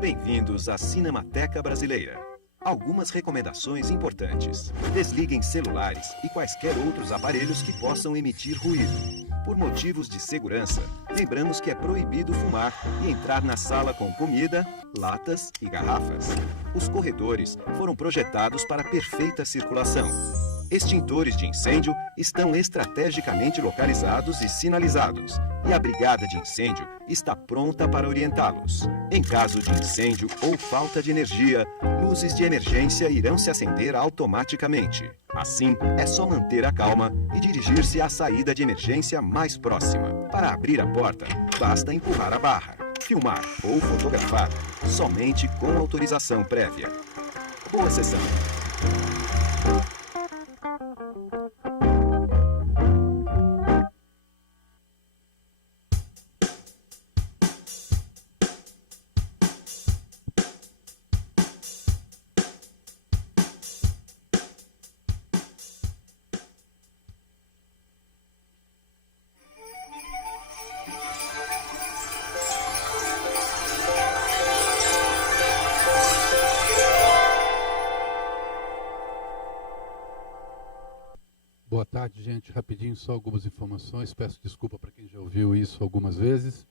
Bem-vindos à Cinemateca Brasileira. Algumas recomendações importantes. Desliguem celulares e quaisquer outros aparelhos que possam emitir ruído. Por motivos de segurança, lembramos que é proibido fumar e entrar na sala com comida, latas e garrafas. Os corredores foram projetados para perfeita circulação. Extintores de incêndio estão estrategicamente localizados e sinalizados, e a brigada de incêndio está pronta para orientá-los. Em caso de incêndio ou falta de energia, luzes de emergência irão se acender automaticamente. Assim, é só manter a calma e dirigir-se à saída de emergência mais próxima. Para abrir a porta, basta empurrar a barra. Filmar ou fotografar somente com autorização prévia. Boa sessão! Boa tarde, gente. Rapidinho, só algumas informações. Peço desculpa para quem já ouviu isso algumas vezes.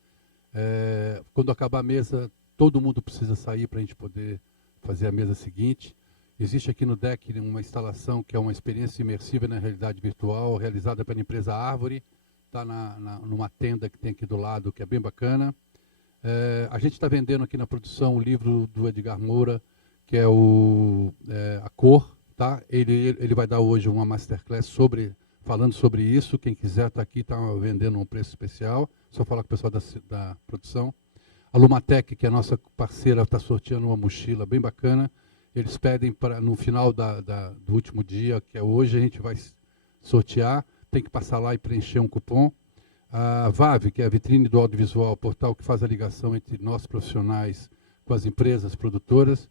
Quando acabar a mesa, todo mundo precisa sair para a gente poder fazer a mesa seguinte. Existe aqui no deck uma instalação que é uma experiência imersiva na realidade virtual, realizada pela empresa Árvore. Está numa tenda que tem aqui do lado, que é bem bacana. A gente está vendendo aqui na produção o livro do Edgar Moura, que é A Cor. Tá? Ele vai dar hoje uma masterclass falando sobre isso. Quem quiser está aqui, está vendendo um preço especial. Só falar com o pessoal da produção. A Lumatec, que é a nossa parceira, está sorteando uma mochila bem bacana. Eles pedem no final do último dia, que é hoje, a gente vai sortear. Tem que passar lá e preencher um cupom. A VAV, que é a Vitrine do Audiovisual, portal que faz a ligação entre nós profissionais com as empresas produtoras,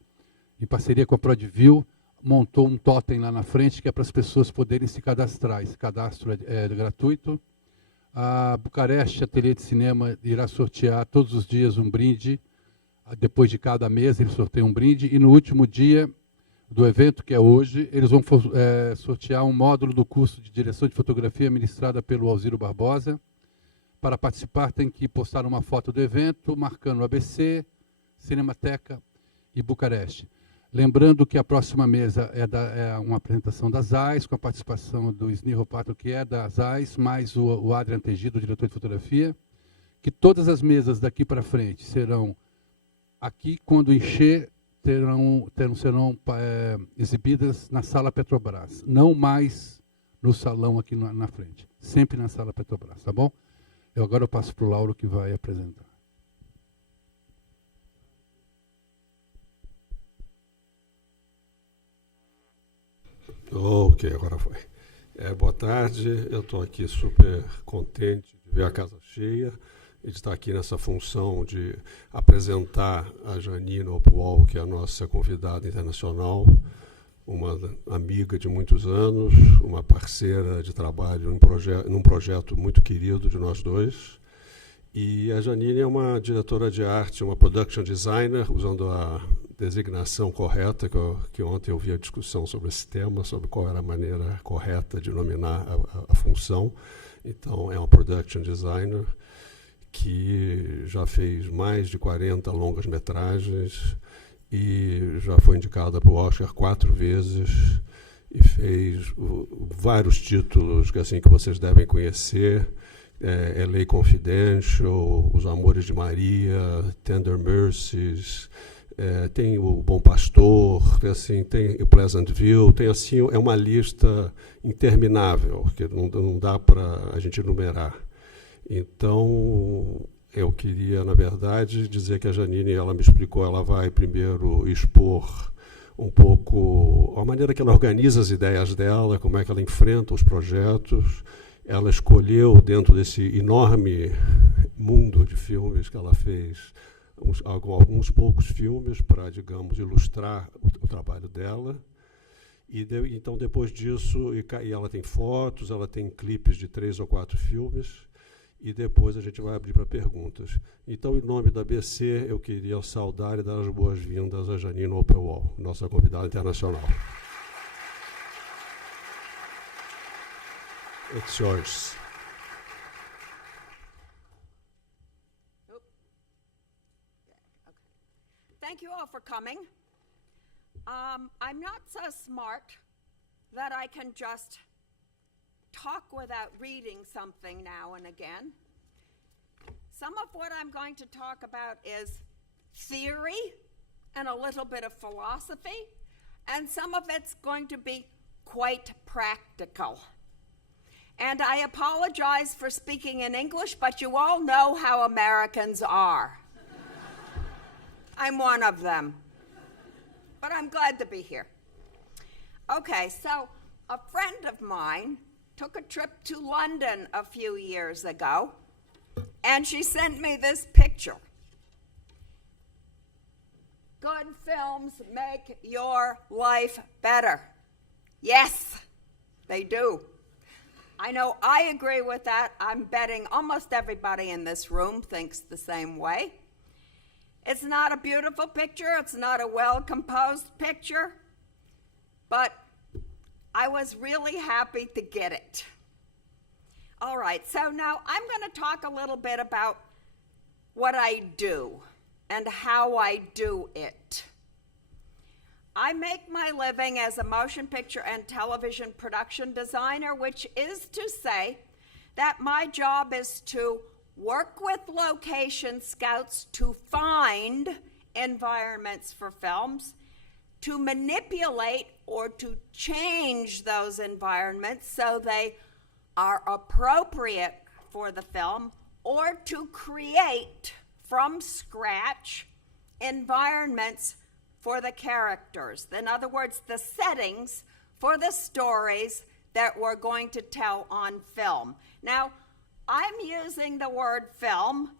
em parceria com a Prodville, montou um totem lá na frente que é para as pessoas poderem se cadastrar. Esse cadastro é gratuito. A Bucareste Ateliê de Cinema irá sortear todos os dias um brinde. Depois de cada mês eles sorteiam um brinde. E no último dia do evento, que é hoje, eles vão sortear um módulo do curso de Direção de Fotografia ministrada pelo Alziro Barbosa. Para participar tem que postar uma foto do evento, marcando ABC, Cinemateca e Bucareste. Lembrando que a próxima mesa é uma apresentação das AIS, com a participação do Snirro Pato, que é das AIS, mais o Adrian Tegido, diretor de fotografia, que todas as mesas daqui para frente serão aqui, quando encher, serão exibidas na Sala Petrobras, não mais no salão aqui na frente, sempre na Sala Petrobras, tá bom? Agora eu passo para o Lauro, que vai apresentar. Ok, agora foi. Boa tarde, eu estou aqui super contente de ver a casa cheia e de estar aqui nessa função de apresentar a JEANNINE OPPEWALL, que é a nossa convidada internacional, uma amiga de muitos anos, uma parceira de trabalho num projeto muito querido de nós dois. E a JEANNINE é uma diretora de arte, uma production designer, usando a designação correta, que ontem eu vi a discussão sobre esse tema, sobre qual era a maneira correta de nominar a função. Então, é uma production designer que já fez mais de 40 longas-metragens e já foi indicada para o Oscar 4 vezes e fez vários títulos que vocês devem conhecer. LA Confidential, Os Amores de Maria, Tender Mercies, tem o Bom Pastor, tem o Pleasentville, é uma lista interminável, que não dá para a gente enumerar. Então, eu queria, na verdade, dizer que a JEANNINE, ela me explicou, ela vai primeiro expor um pouco a maneira que ela organiza as ideias dela, como é que ela enfrenta os projetos. Ela escolheu, dentro desse enorme mundo de filmes que ela fez, alguns poucos filmes para, digamos, ilustrar o trabalho dela. Então, depois disso, e ela tem fotos, ela tem clipes de 3 ou 4 filmes, e depois a gente vai abrir para perguntas. Então, em nome da ABC, eu queria saudar e dar as boas-vindas a JEANNINE OPPEWALL, nossa convidada internacional. It's yours. Thank you all for coming. I'm not so smart that I can just talk without reading something now and again. Some of what I'm going to talk about is theory and a little bit of philosophy, and some of it's going to be quite practical. And I apologize for speaking in English, but you all know how Americans are. I'm one of them. But I'm glad to be here. Okay, so a friend of mine took a trip to London a few years ago, and she sent me this picture. Good films make your life better. Yes, they do. I know I agree with that. I'm betting almost everybody in this room thinks the same way. It's not a beautiful picture. It's not a well-composed picture. But I was really happy to get it. All right, so now I'm going to talk a little bit about what I do and how I do it. I make my living as a motion picture and television production designer, which is to say that my job is to work with location scouts to find environments for films, to manipulate or to change those environments so they are appropriate for the film, or to create from scratch environments for the characters. In other words, the settings for the stories that we're going to tell on film. Now, I'm using the word film,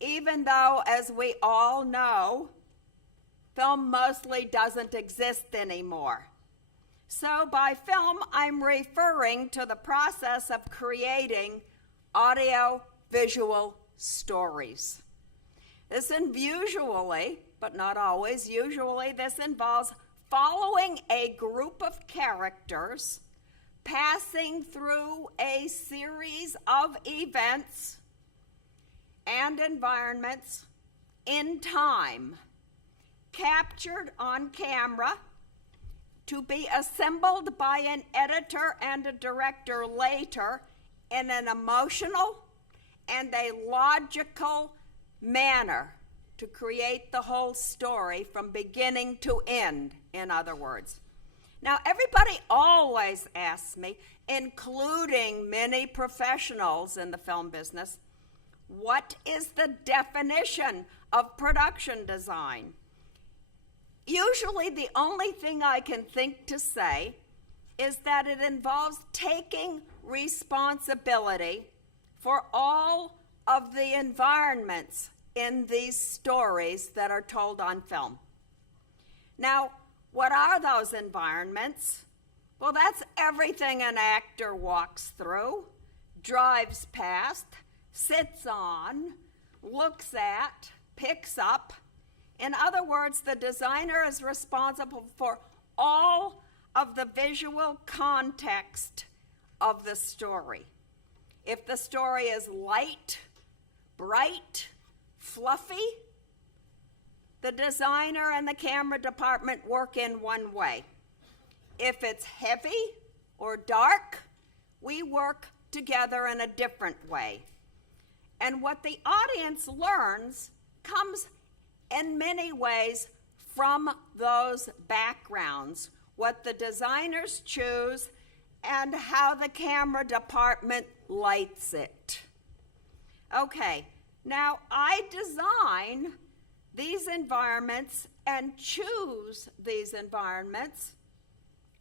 even though, as we all know, film mostly doesn't exist anymore. So by film, I'm referring to the process of creating audio-visual stories. This usually, but not always, usually this involves following a group of characters passing through a series of events and environments in time, captured on camera to be assembled by an editor and a director later in an emotional and a logical manner to create the whole story from beginning to end, in other words. Now, everybody always asks me, including many professionals in the film business, what is the definition of production design? Usually, the only thing I can think to say is that it involves taking responsibility for all of the environments in these stories that are told on film. Now, what are those environments? Well, that's everything an actor walks through, drives past, sits on, looks at, picks up. In other words, the designer is responsible for all of the visual context of the story. If the story is light, bright, fluffy, the designer and the camera department work in one way. If it's heavy or dark, we work together in a different way. And what the audience learns comes in many ways from those backgrounds, what the designers choose and how the camera department lights it. Okay, now I design these environments and choose these environments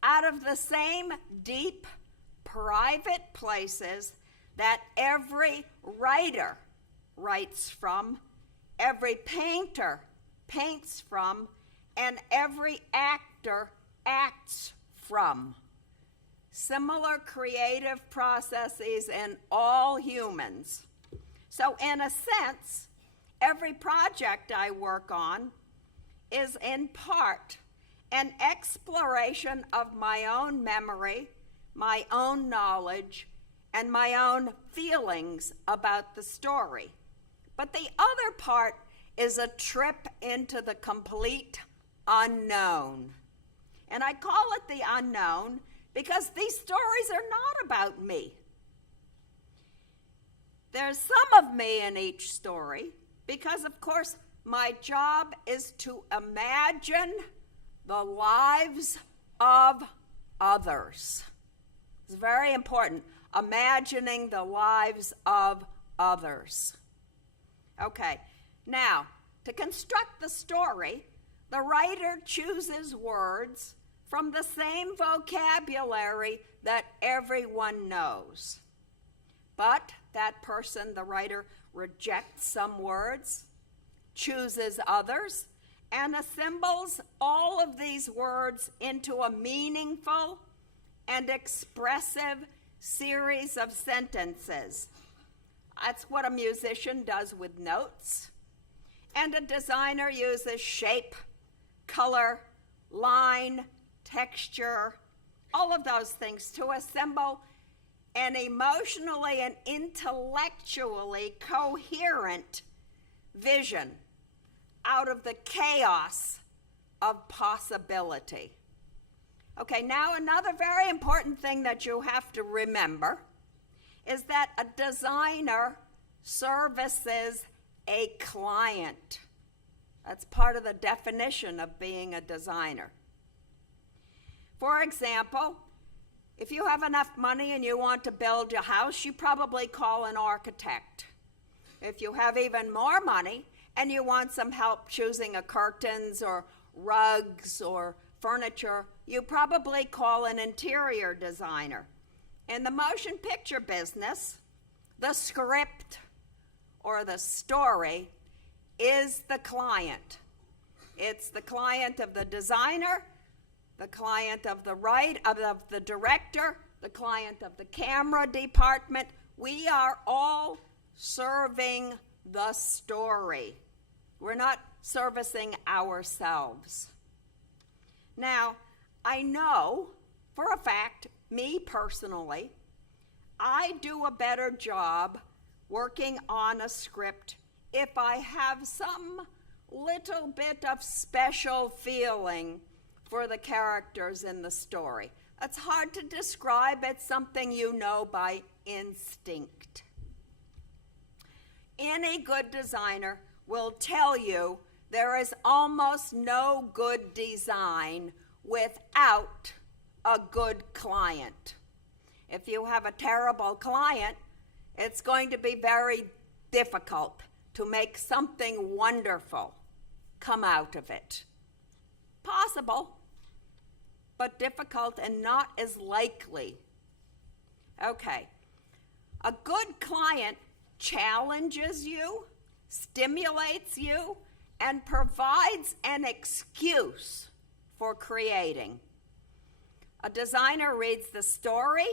out of the same deep, private places that every writer writes from, every painter paints from, and every actor acts from. Similar creative processes in all humans. So in a sense, every project I work on is in part an exploration of my own memory, my own knowledge, and my own feelings about the story. But the other part is a trip into the complete unknown. And I call it the unknown because these stories are not about me. There's some of me in each story because, of course, my job is to imagine the lives of others. It's very important, imagining the lives of others. Okay, now, to construct the story, the writer chooses words from the same vocabulary that everyone knows. But that person, the writer, rejects some words, chooses others, and assembles all of these words into a meaningful and expressive series of sentences. That's what a musician does with notes. And a designer uses shape, color, line, texture, all of those things to assemble an emotionally and intellectually coherent vision out of the chaos of possibility. Okay, now another very important thing that you have to remember is that a designer services a client. That's part of the definition of being a designer. For example, if you have enough money and you want to build a house, you probably call an architect. If you have even more money and you want some help choosing curtains or rugs or furniture, you probably call an interior designer. In the motion picture business, the script or the story is the client. It's the client of the designer, the client of the director, the client of the camera department. We are all serving the story. We're not servicing ourselves. Now, I know for a fact, me personally, I do a better job working on a script if I have some little bit of special feeling for the characters in the story. It's hard to describe. It's something you know by instinct. Any good designer will tell you there is almost no good design without a good client. If you have a terrible client, it's going to be very difficult to make something wonderful come out of it. Possible, but difficult and not as likely. Okay, a good client challenges you, stimulates you, and provides an excuse for creating. A designer reads the story,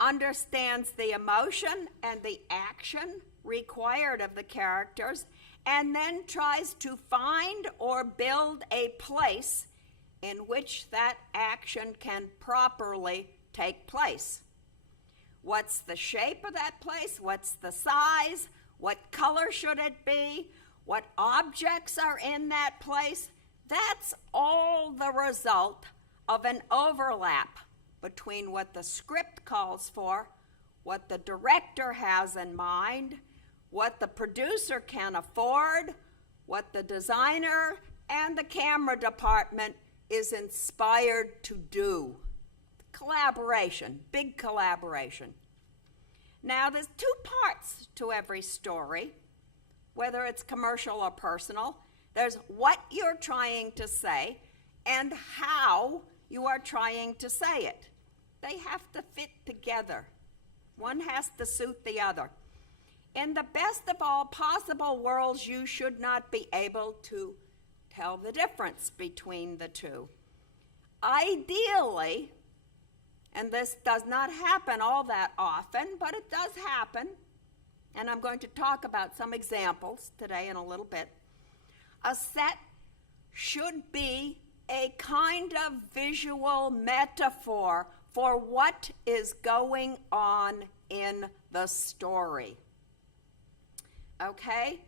understands the emotion and the action required of the characters, and then tries to find or build a place in which that action can properly take place. What's the shape of that place? What's the size? What color should it be? What objects are in that place? That's all the result of an overlap between what the script calls for, what the director has in mind, what the producer can afford, what the designer and the camera department is inspired to do. Collaboration, big collaboration. Now, there's two parts to every story, whether it's commercial or personal. There's what you're trying to say and how you are trying to say it. They have to fit together. One has to suit the other. In the best of all possible worlds, you should not be able to tell the difference between the two. Ideally, and this does not happen all that often, but it does happen, and I'm going to talk about some examples today in a little bit, a set should be a kind of visual metaphor for what is going on in the story. Okay?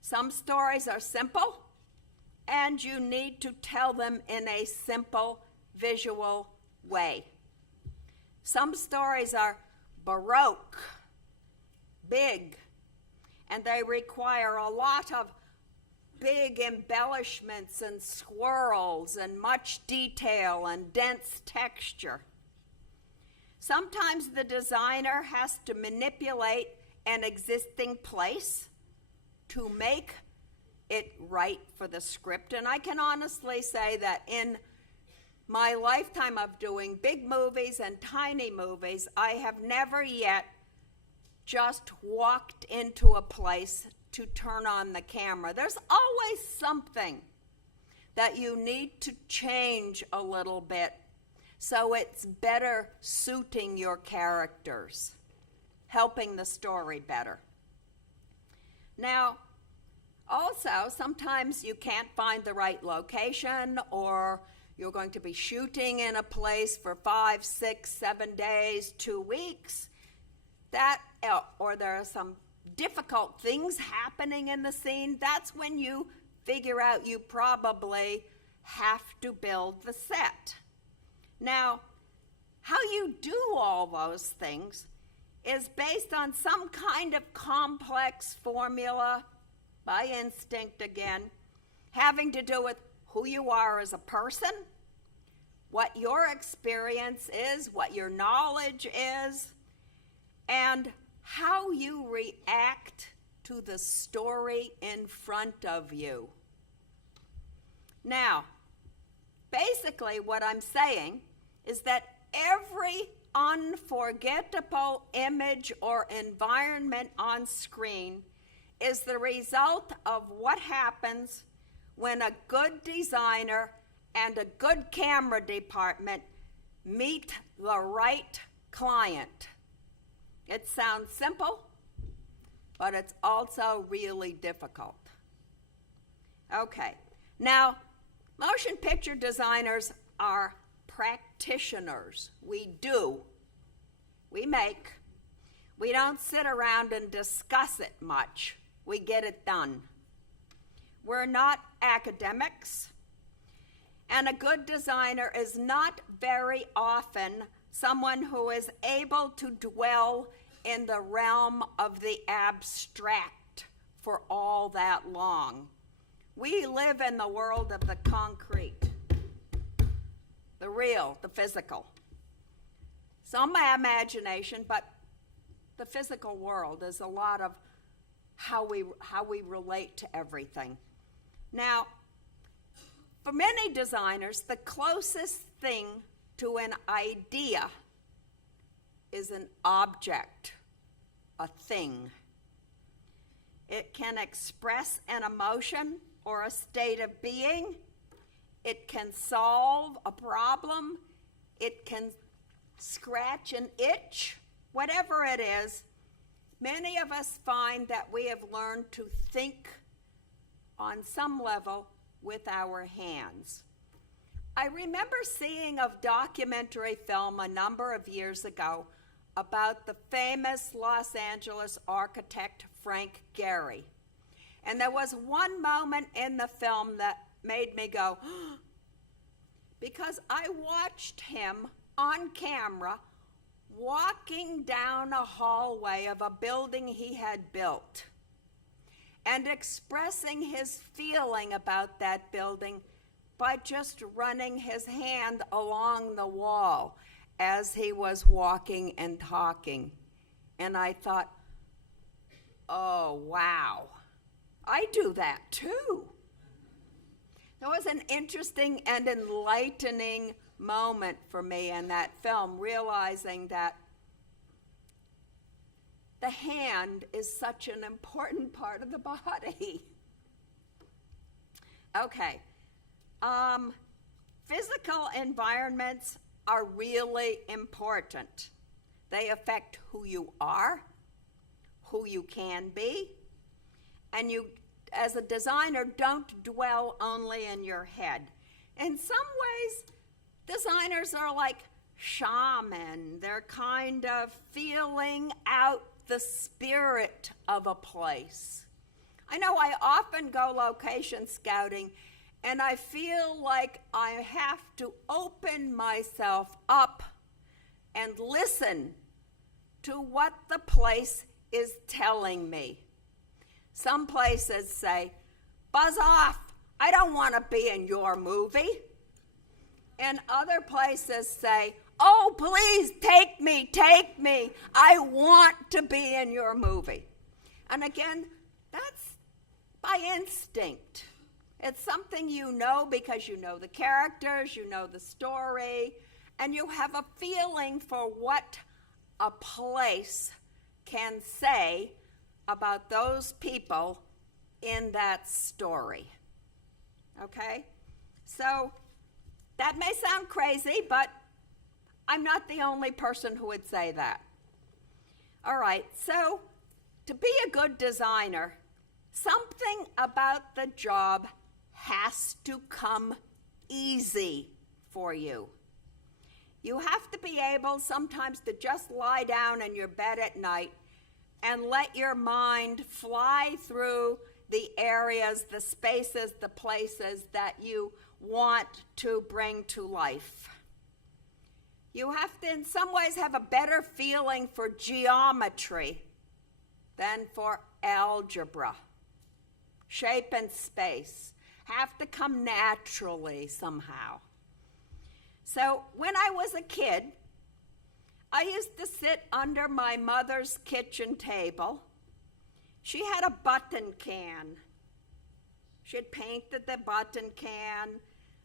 Some stories are simple, and you need to tell them in a simple visual way. Some stories are baroque, big, and they require a lot of big embellishments and swirls and much detail and dense texture. Sometimes the designer has to manipulate an existing place to make it right for the script. And I can honestly say that in my lifetime of doing big movies and tiny movies, I have never yet just walked into a place to turn on the camera. There's always something that you need to change a little bit so it's better suiting your characters, helping the story better. Now, also, sometimes you can't find the right location, or you're going to be shooting in a place for 5, 6, 7 days, 2 weeks. Or there are some difficult things happening in the scene. That's when you figure out you probably have to build the set. Now, how you do all those things is based on some kind of complex formula, by instinct again, having to do with who you are as a person, what your experience is, what your knowledge is, and how you react to the story in front of you. Now, basically what I'm saying is that every unforgettable image or environment on screen is the result of what happens when a good designer and a good camera department meet the right client. It sounds simple, but it's also really difficult. Okay, now, motion picture designers are practitioners. We make. We don't sit around and discuss it much. We get it done. We're not academics, and a good designer is not very often someone who is able to dwell in the realm of the abstract for all that long. We live in the world of the concrete, the real, the physical. Some imagination, but the physical world is a lot of how we relate to everything. Now, for many designers, the closest thing to an idea is an object, a thing. It can express an emotion or a state of being. It can solve a problem. It can scratch an itch, whatever it is. Many of us find that we have learned to think on some level with our hands. I remember seeing a documentary film a number of years ago about the famous Los Angeles architect Frank Gehry. And there was one moment in the film that made me go, because I watched him on camera walking down a hallway of a building he had built and expressing his feeling about that building by just running his hand along the wall as he was walking and talking. And I thought, oh, wow, I do that too. There was an interesting and enlightening moment for me in that film, realizing that the hand is such an important part of the body. Okay. Physical environments are really important. They affect who you are, who you can be. And you, as a designer, don't dwell only in your head. In some ways, designers are like shaman. They're kind of feeling out the spirit of a place. I know I often go location scouting, and I feel like I have to open myself up and listen to what the place is telling me. Some places say, "Buzz off, I don't want to be in your movie." And other places say, "Oh, please take me, I want to be in your movie." And again, that's by instinct. It's something you know because you know the characters, you know the story, and you have a feeling for what a place can say about those people in that story. Okay? So that may sound crazy, but I'm not the only person who would say that. All right, so to be a good designer, something about the job has to come easy for you. You have to be able sometimes to just lie down in your bed at night and let your mind fly through the areas, the spaces, the places that you want to bring to life. You have to, in some ways, have a better feeling for geometry than for algebra. Shape and space have to come naturally somehow. So when I was a kid, I used to sit under my mother's kitchen table. She had a button can. She had painted the button can.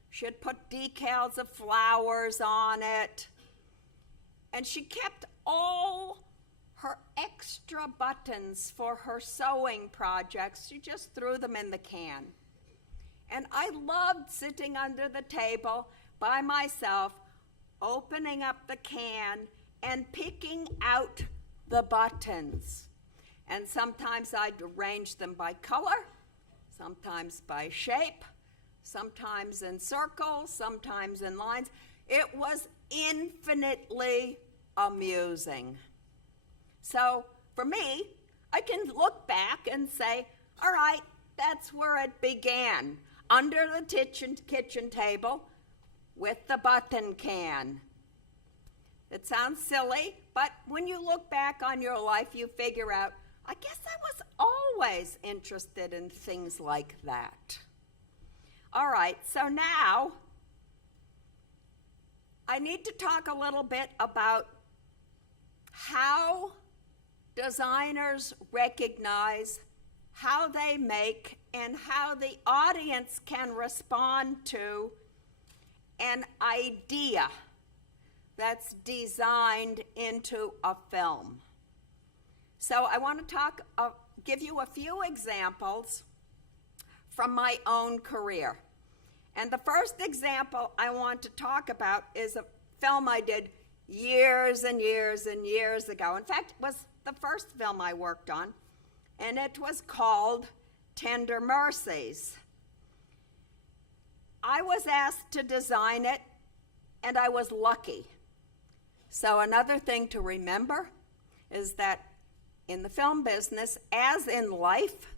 She had put decals of flowers on it. And she kept all her extra buttons for her sewing projects. She just threw them in the can. And I loved sitting under the table by myself, opening up the can and picking out the buttons. And sometimes I'd arrange them by color, sometimes by shape, sometimes in circles, sometimes in lines. It was infinitely amusing. So for me, I can look back and say, all right, that's where it began, under the kitchen table with the button can. It sounds silly, but when you look back on your life, you figure out, I guess I was always interested in things like that. All right, so now I need to talk a little bit about how designers recognize how they make and how the audience can respond to an idea that's designed into a film. So I want to give you a few examples from my own career. And the first example I want to talk about is a film I did years and years and years ago. In fact, it was the first film I worked on, and it was called Tender Mercies. I was asked to design it, and I was lucky. So another thing to remember is that in the film business, as in life,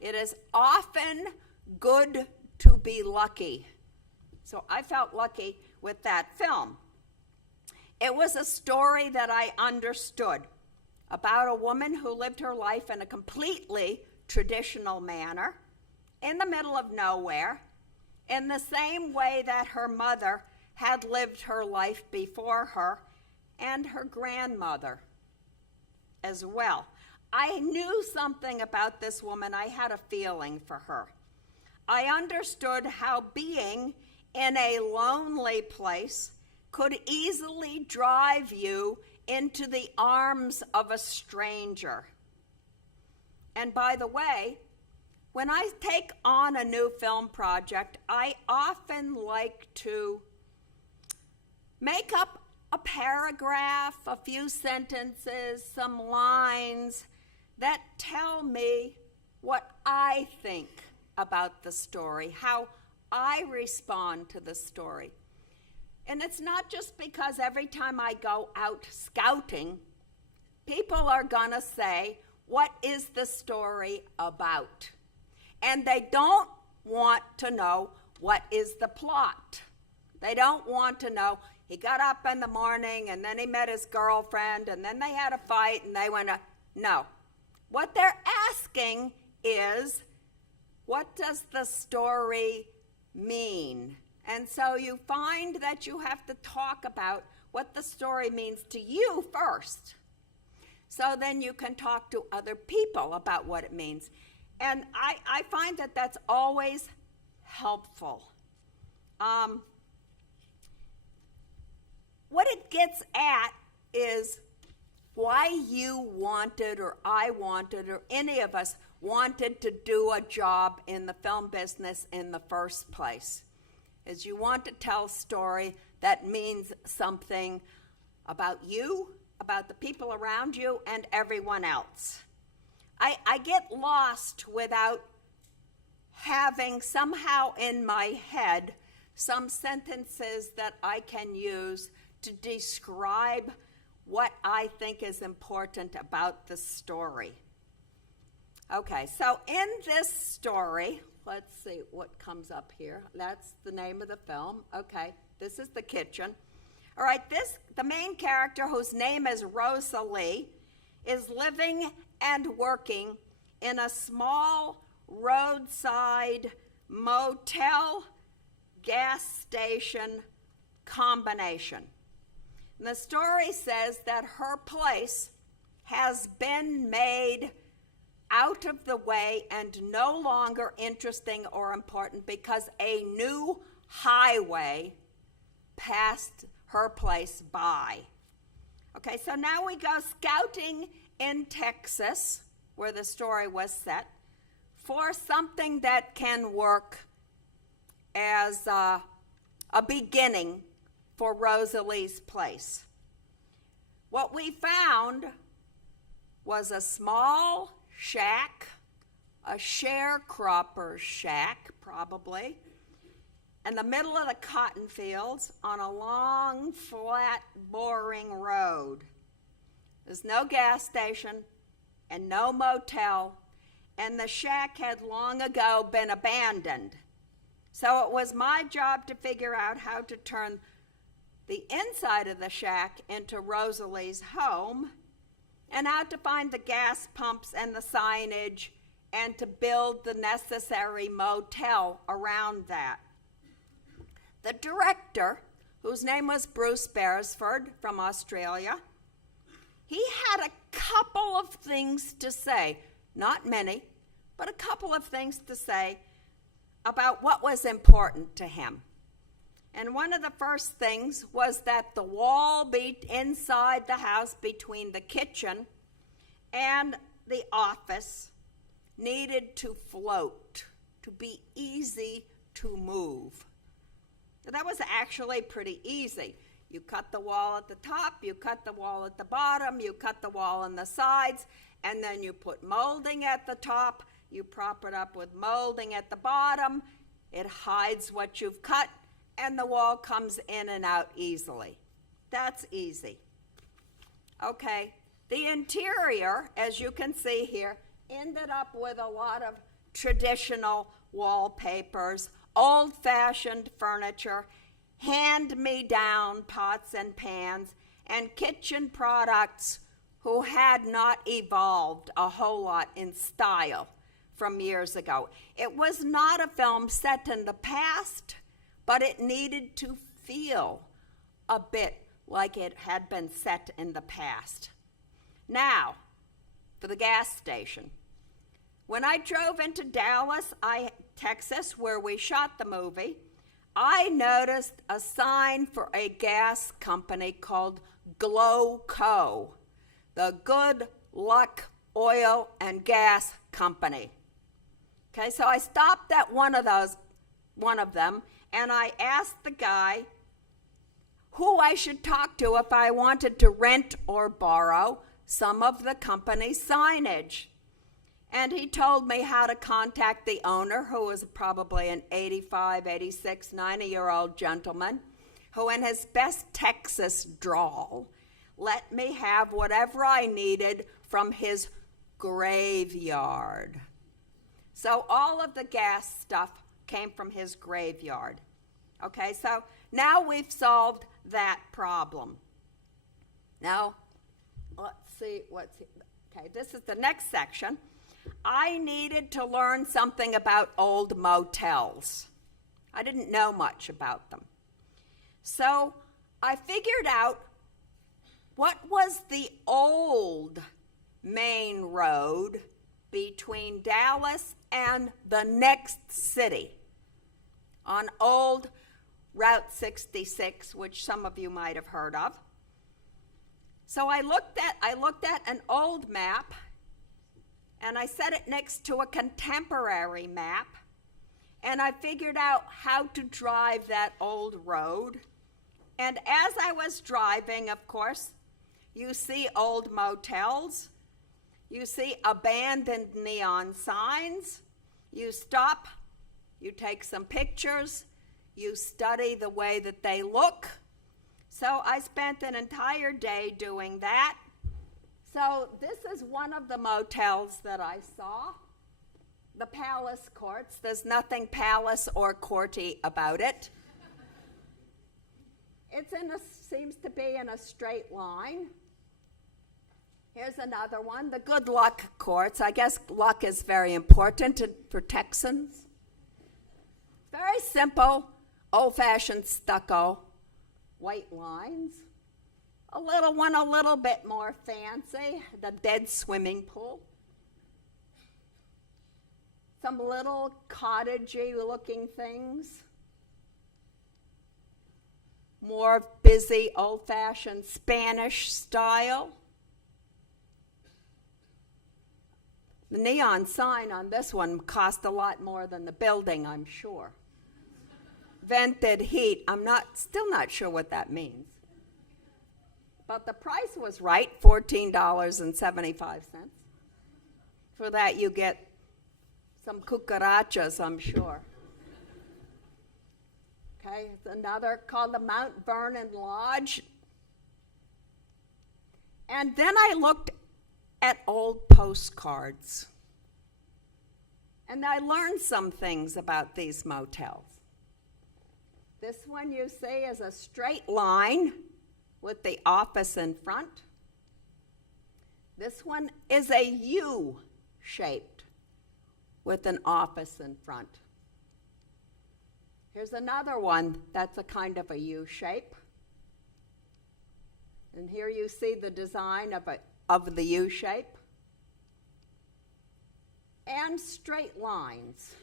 it is often good to be lucky. So I felt lucky with that film. It was a story that I understood about a woman who lived her life in a completely traditional manner, in the middle of nowhere, in the same way that her mother had lived her life before her, and her grandmother as well. I knew something about this woman. I had a feeling for her. I understood how being in a lonely place could easily drive you into the arms of a stranger. And by the way, when I take on a new film project, I often like to make up a paragraph, a few sentences, some lines, that tell me what I think about the story, how I respond to the story. And it's not just because every time I go out scouting, people are gonna say, what is the story about? And they don't want to know what is the plot. They don't want to know, he got up in the morning and then he met his girlfriend and then they had a fight and they went, no. What they're asking is, what does the story mean? And so you find that you have to talk about what the story means to you first. So then you can talk to other people about what it means. And I find that that's always helpful. What it gets at is why you wanted, or I wanted, or any of us wanted to do a job in the film business in the first place. Is you want to tell a story that means something about you, about the people around you, and everyone else. I get lost without having somehow in my head some sentences that I can use to describe what I think is important about the story. Okay, so in this story, let's see what comes up here. That's the name of the film. Okay, this is the kitchen. All right, the main character, whose name is Rosalie, is living and working in a small roadside motel gas station combination. And the story says that her place has been made out of the way and no longer interesting or important because a new highway passed her place by. Okay, so now we go scouting in Texas, where the story was set, for something that can work as a beginning for Rosalie's place. What we found was a small shack, a sharecropper's shack, probably, in the middle of the cotton fields on a long, flat, boring road. There's no gas station and no motel, and the shack had long ago been abandoned. So it was my job to figure out how to turn the inside of the shack into Rosalie's home, and how to find the gas pumps and the signage, and to build the necessary motel around that. The director, whose name was Bruce Beresford from Australia, he had a couple of things to say, not many, but a couple of things to say about what was important to him. And one of the first things was that the wall inside the house between the kitchen and the office needed to float, to be easy to move. That was actually pretty easy. You cut the wall at the top, you cut the wall at the bottom, you cut the wall on the sides, and then you put molding at the top, you prop it up with molding at the bottom, it hides what you've cut, and the wall comes in and out easily. That's easy. Okay, the interior, as you can see here, ended up with a lot of traditional wallpapers, old-fashioned furniture, hand-me-down pots and pans, and kitchen products who had not evolved a whole lot in style from years ago. It was not a film set in the past, but it needed to feel a bit like it had been set in the past. Now, for the gas station. When I drove into Dallas, Texas, where we shot the movie, I noticed a sign for a gas company called Glowco, the Good Luck Oil and Gas Company. Okay, so I stopped at one of them, and I asked the guy who I should talk to if I wanted to rent or borrow some of the company's signage. And he told me how to contact the owner, who was probably an 85, 86, 90-year-old gentleman, who in his best Texas drawl let me have whatever I needed from his graveyard. So all of the gas stuff came from his graveyard. Okay, so now we've solved that problem. Now, let's see okay, this is the next section. I needed to learn something about old motels. I didn't know much about them. So I figured out what was the old main road between Dallas and the next city on old Route 66, which some of you might have heard of. So I looked at an old map, and I set it next to a contemporary map, and I figured out how to drive that old road. And as I was driving, of course, you see old motels, you see abandoned neon signs, you stop, you take some pictures, you study the way that they look. So I spent an entire day doing that. So this is one of the motels that I saw, the Palace Courts. There's nothing palace or courty about it. Seems to be in a straight line. Here's another one, the Good Luck Courts. I guess luck is very important for Texans. Very simple, old-fashioned stucco, white lines. A little one, a little bit more fancy, the dead swimming pool. Some little cottagey looking things. More busy, old-fashioned Spanish style. The neon sign on this one cost a lot more than the building, I'm sure. Vented heat, still not sure what that means. But the price was right, $14.75. For that you get some cucarachas, I'm sure. Okay, another called the Mount Vernon Lodge. And then I looked at old postcards. And I learned some things about these motels. This one you see is a straight line with the office in front. This one is a U-shaped with an office in front. Here's another one that's a kind of a U-shape. And here you see the design of the U-shape. And straight lines.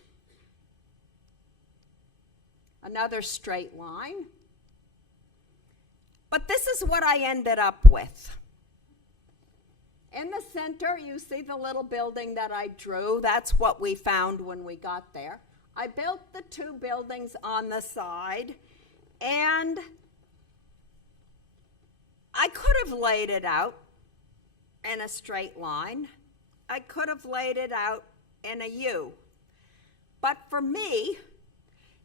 Another straight line. But this is what I ended up with. In the center, you see the little building that I drew. That's what we found when we got there. I built the two buildings on the side, and I could have laid it out in a straight line. I could have laid it out in a U. But for me,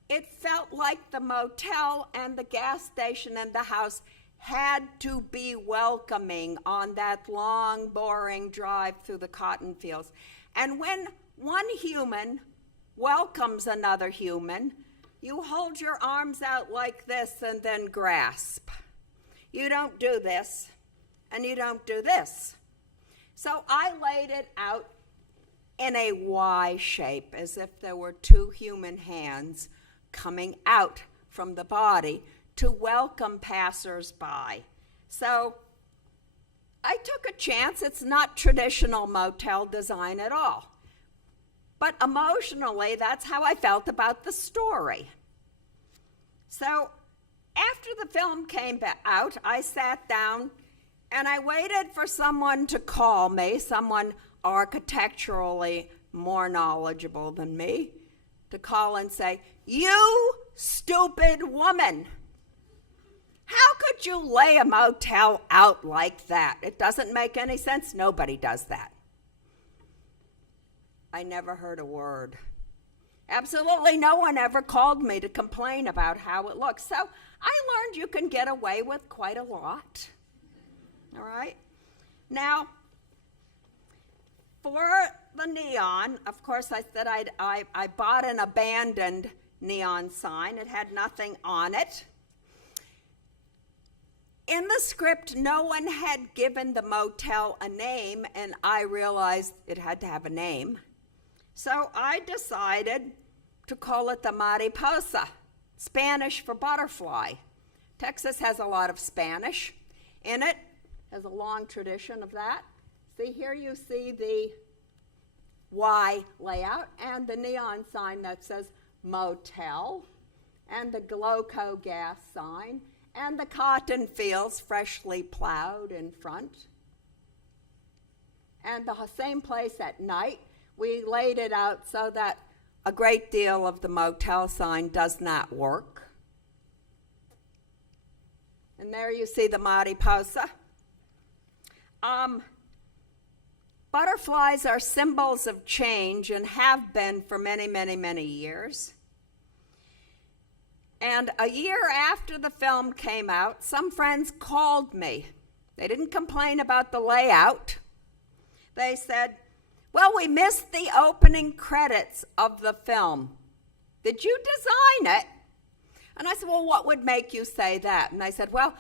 it felt like the motel and the gas station and the house had to be welcoming on that long, boring drive through the cotton fields. And when one human welcomes another human, you hold your arms out like this and then grasp. You don't do this, and you don't do this. So I laid it out in a Y shape, as if there were two human hands coming out from the body to welcome passers-by. So I took a chance. It's not traditional motel design at all. But emotionally, that's how I felt about the story. So after the film came out, I sat down and I waited for someone to call me, someone architecturally more knowledgeable than me, to call and say, "You stupid woman, How could you lay a motel out like that? It doesn't make any sense. Nobody does that. I never heard a word. Absolutely no one ever called me to complain about how it looks. So I learned you can get away with quite a lot. All right? Now, for the neon, of course, I said I bought an abandoned neon sign. It had nothing on it. In the script, no one had given the motel a name, and I realized it had to have a name. So I decided to call it the Mariposa, Spanish for butterfly. Texas has a lot of Spanish in it, has a long tradition of that. See, here you see the Y layout and the neon sign that says motel, and the Gloco gas sign, and the cotton fields freshly plowed in front. And the same place at night, we laid it out so that a great deal of the motel sign does not work. And there you see the Mariposa. Butterflies are symbols of change and have been for many, many, many years. And a year after the film came out, some friends called me. They didn't complain about the layout. They said, well, we missed the opening credits of the film. Did you design it? And I said, well, what would make you say that? And they said, well,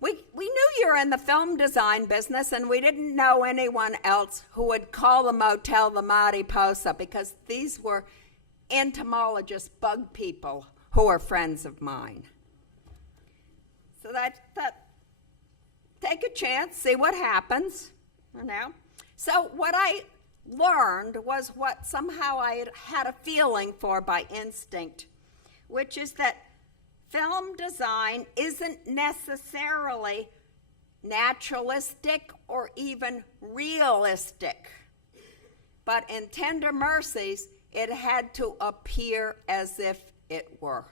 we knew you were in the film design business, and we didn't know anyone else who would call the motel the Mariposa, because these were entomologists, bug people, who are friends of mine. So that take a chance, see what happens, you know. So what I learned was what somehow I had a feeling for by instinct, which is that film design isn't necessarily naturalistic or even realistic. But in Tender Mercies, it had to appear as if it were.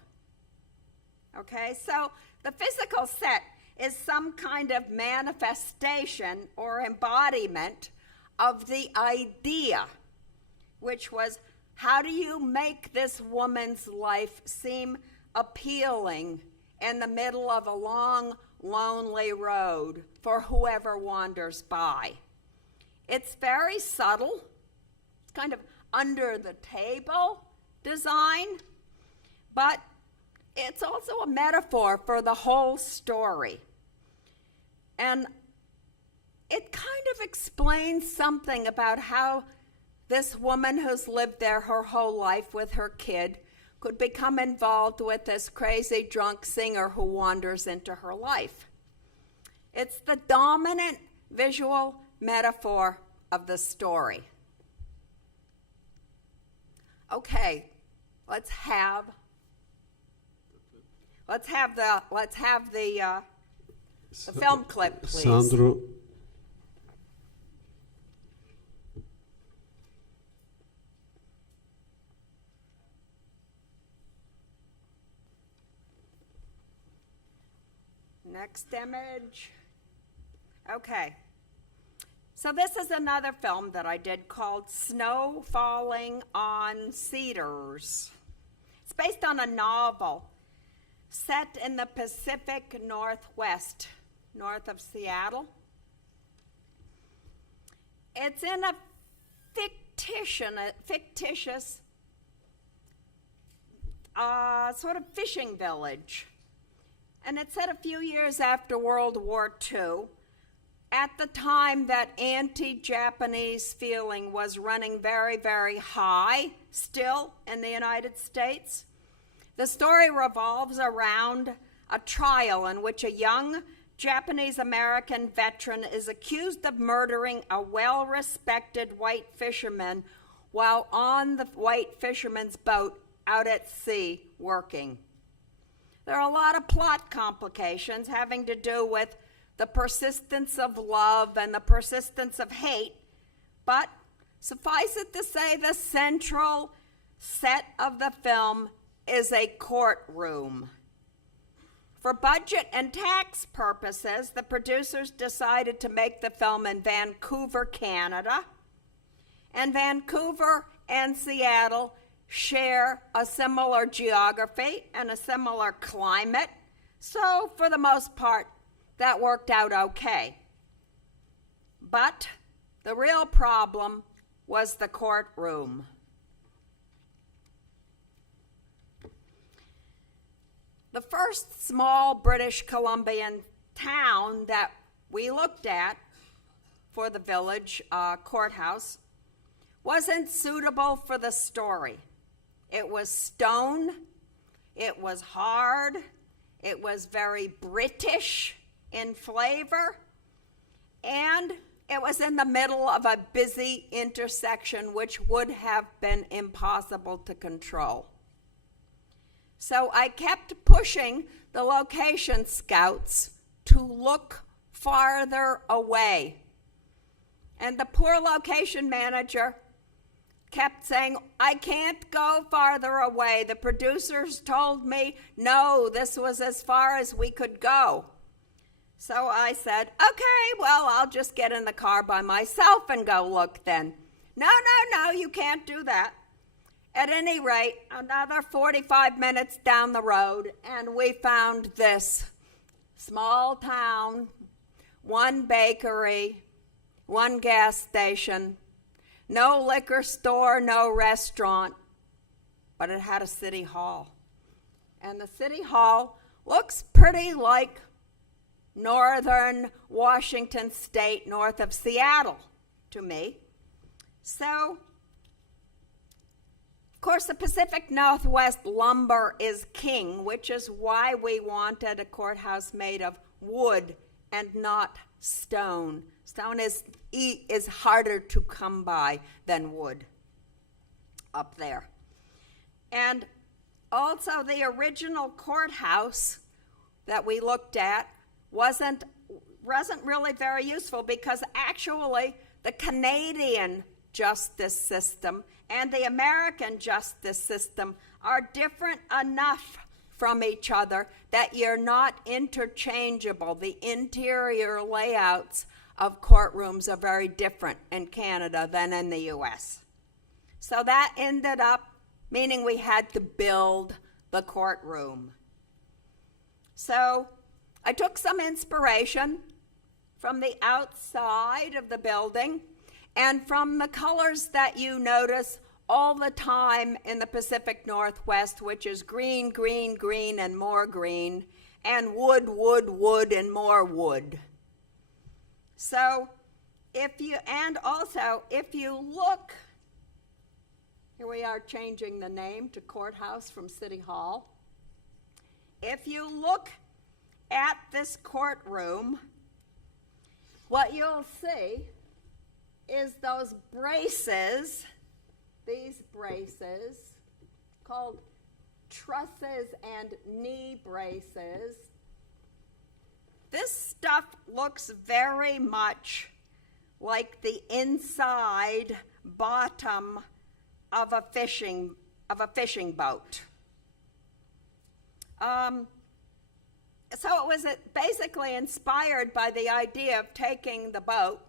Okay, so the physical set is some kind of manifestation or embodiment of the idea, which was, how do you make this woman's life seem appealing in the middle of a long, lonely road for whoever wanders by? It's very subtle. It's kind of under the table design, but it's also a metaphor for the whole story. And it kind of explains something about how this woman who's lived there her whole life with her kid could become involved with this crazy drunk singer who wanders into her life. It's the dominant visual metaphor of the story. Okay, let's have the film clip, please. Sandro. Next image. Okay. So this is another film that I did called Snow Falling on Cedars. It's based on a novel set in the Pacific Northwest, north of Seattle. It's in a fictitious sort of fishing village. And it's set a few years after World War II, at the time that anti-Japanese feeling was running very, very high still in the United States. The story revolves around a trial in which a young Japanese-American veteran is accused of murdering a well-respected white fisherman while on the white fisherman's boat out at sea working. There are a lot of plot complications having to do with the persistence of love and the persistence of hate, but suffice it to say the central set of the film is a courtroom. For budget and tax purposes, the producers decided to make the film in Vancouver, Canada. And Vancouver and Seattle share a similar geography and a similar climate. So for the most part, that worked out okay. But the real problem was the courtroom. The first small British Columbian town that we looked at for the village courthouse wasn't suitable for the story. It was stone, it was hard, it was very British in flavor, and it was in the middle of a busy intersection which would have been impossible to control. So I kept pushing the location scouts to look farther away. And the poor location manager kept saying, I can't go farther away. The producers told me, no, this was as far as we could go. So I said, okay, well, I'll just get in the car by myself and go look then. No, you can't do that. At any rate, another 45 minutes down the road, and we found this small town, one bakery, one gas station, no liquor store, no restaurant, but it had a city hall. And the city hall looks pretty like northern Washington state, north of Seattle, to me. So, of course, the Pacific Northwest lumber is king, which is why we wanted a courthouse made of wood and not stone. Stone is harder to come by than wood up there. And also the original courthouse that we looked at wasn't really very useful because actually the Canadian justice system and the American justice system are different enough from each other that you're not interchangeable. The interior layouts of courtrooms are very different in Canada than in the US. So that ended up meaning we had to build the courtroom. So I took some inspiration from the outside of the building and from the colors that you notice all the time in the Pacific Northwest, which is green, green, green, and more green, and wood, wood, wood, and more wood. So if you look, here we are changing the name to courthouse from City Hall. If you look at this courtroom, what you'll see is those braces, these braces, called trusses and knee braces. This stuff looks very much like the inside bottom of a fishing boat. So it was basically inspired by the idea of taking the boat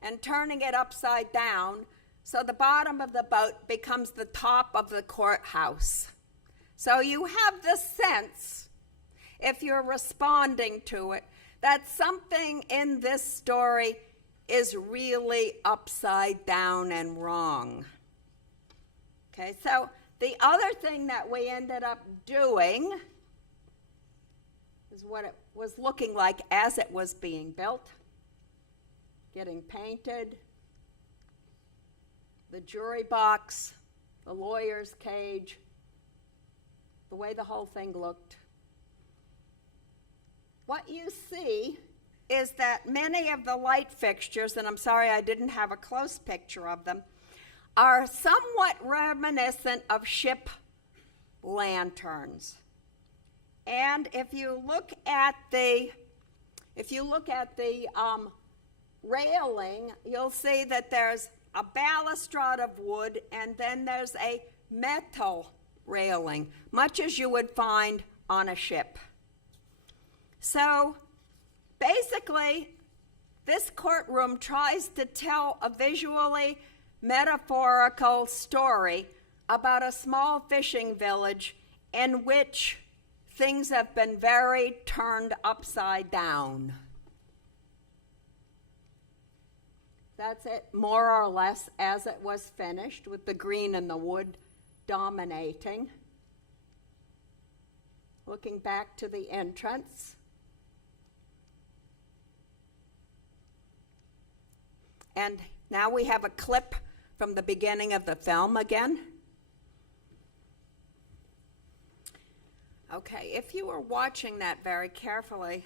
and turning it upside down so the bottom of the boat becomes the top of the courthouse. So you have the sense, if you're responding to it, that something in this story is really upside down and wrong. Okay, so the other thing that we ended up doing is what it was looking like as it was being built, getting painted, the jury box, the lawyer's cage, the way the whole thing looked. What you see is that many of the light fixtures, and I'm sorry I didn't have a close picture of them, are somewhat reminiscent of ship lanterns. And if you look at the railing, you'll see that there's a balustrade of wood and then there's a metal railing, much as you would find on a ship. So basically, this courtroom tries to tell a visually metaphorical story about a small fishing village in which things have been very turned upside down. That's it, more or less, as it was finished, with the green and the wood dominating. Looking back to the entrance. And now we have a clip from the beginning of the film again. Okay, if you were watching that very carefully,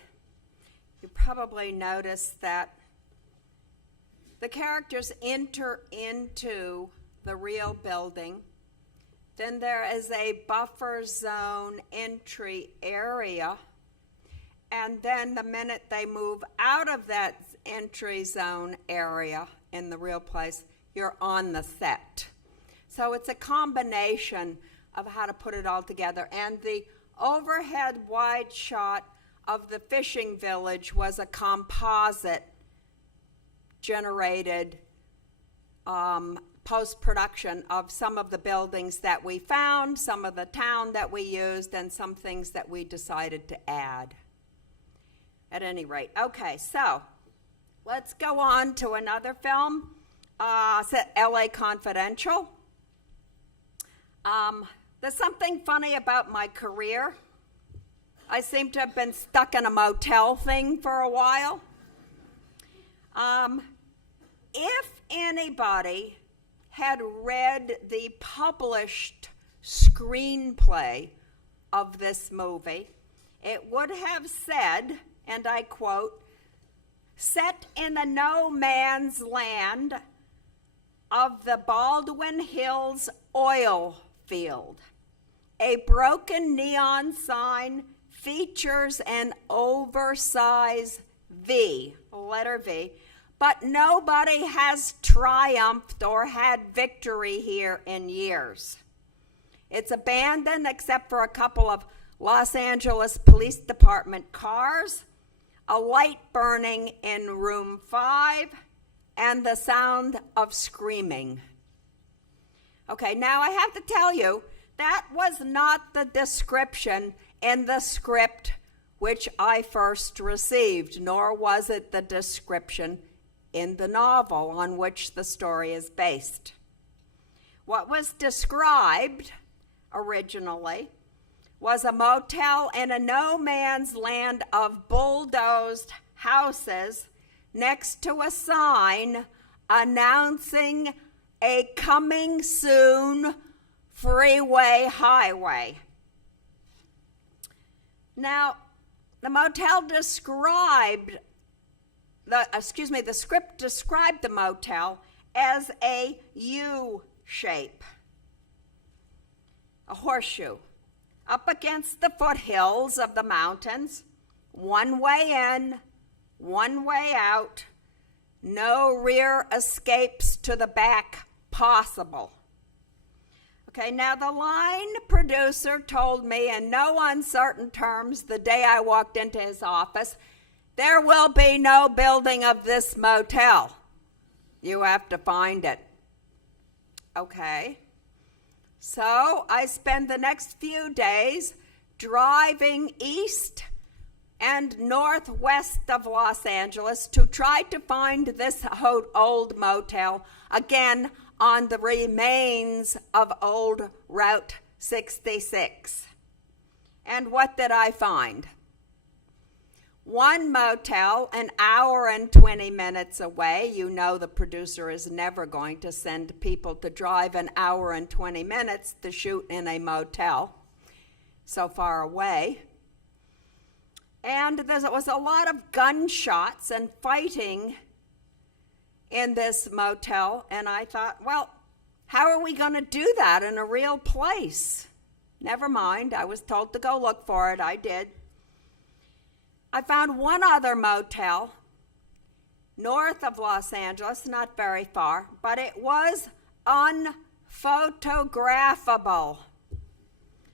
you probably noticed that the characters enter into the real building. Then there is a buffer zone entry area. And then the minute they move out of that entry zone area in the real place, you're on the set. So it's a combination of how to put it all together. And the overhead wide shot of the fishing village was a composite generated post-production of some of the buildings that we found, some of the town that we used, and some things that we decided to add. At any rate, okay, so let's go on to another film, LA Confidential. There's something funny about my career. I seem to have been stuck in a motel thing for a while. If anybody had read the published screenplay of this movie, it would have said, and I quote, "Set in the no man's land of the Baldwin Hills oil field. A broken neon sign features an oversized V, letter V, but nobody has triumphed or had victory here in years. It's abandoned except for a couple of Los Angeles Police Department cars, a light burning in room 5, and the sound of screaming." Okay, now I have to tell you, that was not the description in the script which I first received, nor was it the description in the novel on which the story is based. What was described originally was a motel in a no man's land of bulldozed houses next to a sign announcing a coming soon freeway highway. Now, the script described the motel as a U shape, a horseshoe, up against the foothills of the mountains, one way in, one way out, no rear escapes to the back possible. Okay, now the line producer told me in no uncertain terms the day I walked into his office, "There will be no building of this motel. You have to find it." Okay. So I spend the next few days driving east and northwest of Los Angeles to try to find this old motel, again on the remains of old Route 66. And what did I find? One motel an hour and 20 minutes away. You know the producer is never going to send people to drive an hour and 20 minutes to shoot in a motel so far away. And there was a lot of gunshots and fighting in this motel, and I thought, well, how are we going to do that in a real place? Never mind, I was told to go look for it. I did. I found one other motel north of Los Angeles, not very far, but it was unphotographable.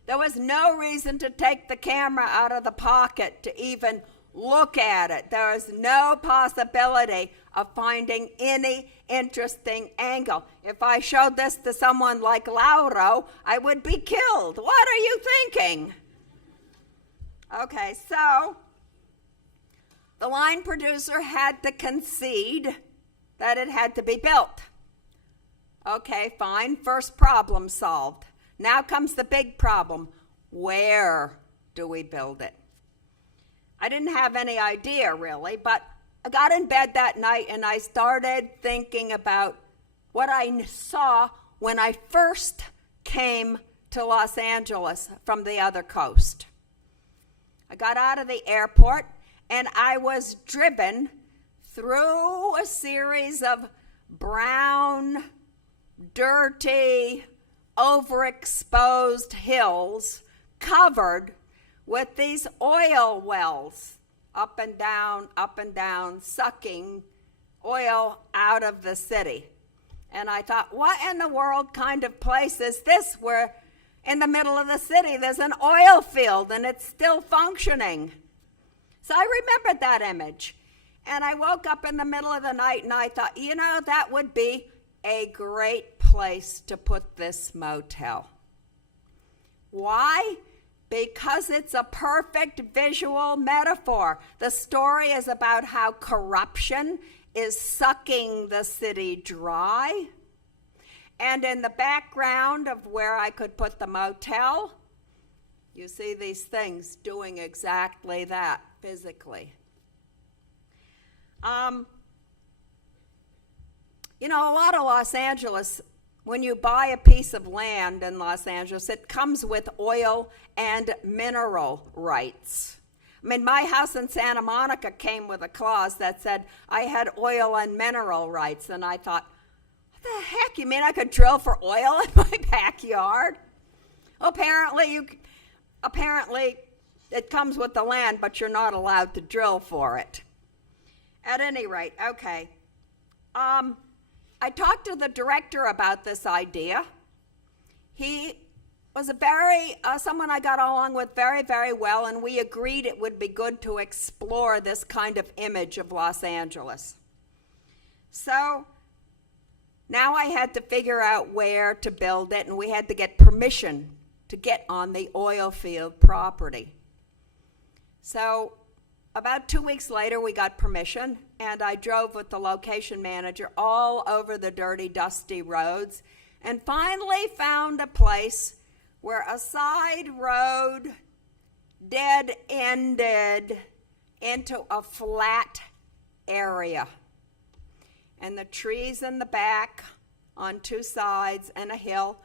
There was no reason to take the camera out of the pocket to even look at it. There was no possibility of finding any interesting angle. If I showed this to someone like Lauro, I would be killed. What are you thinking? Okay, so the line producer had to concede that it had to be built. Okay, fine, first problem solved. Now comes the big problem. Where do we build it? I didn't have any idea, really, but I got in bed that night and I started thinking about what I saw when I first came to Los Angeles from the other coast. I got out of the airport and I was driven through a series of brown, dirty, overexposed hills covered with these oil wells, up and down, sucking oil out of the city. And I thought, what in the world kind of place is this where in the middle of the city there's an oil field and it's still functioning? So I remembered that image. And I woke up in the middle of the night and I thought, you know, that would be a great place to put this motel. Why? Because it's a perfect visual metaphor. The story is about how corruption is sucking the city dry. And in the background of where I could put the motel, you see these things doing exactly that physically. You know, a lot of Los Angeles, when you buy a piece of land in Los Angeles, it comes with oil and mineral rights. I mean, my house in Santa Monica came with a clause that said I had oil and mineral rights, and I thought, what the heck, you mean I could drill for oil in my backyard? Apparently it comes with the land, but you're not allowed to drill for it. At any rate, okay. I talked to the director about this idea. He was someone I got along with very, very well, and we agreed it would be good to explore this kind of image of Los Angeles. So now I had to figure out where to build it, and we had to get permission to get on the oil field property. So about 2 weeks later, we got permission, and I drove with the location manager all over the dirty, dusty roads, and finally found a place where a side road dead-ended into a flat area. And the trees in the back on two sides and a hill,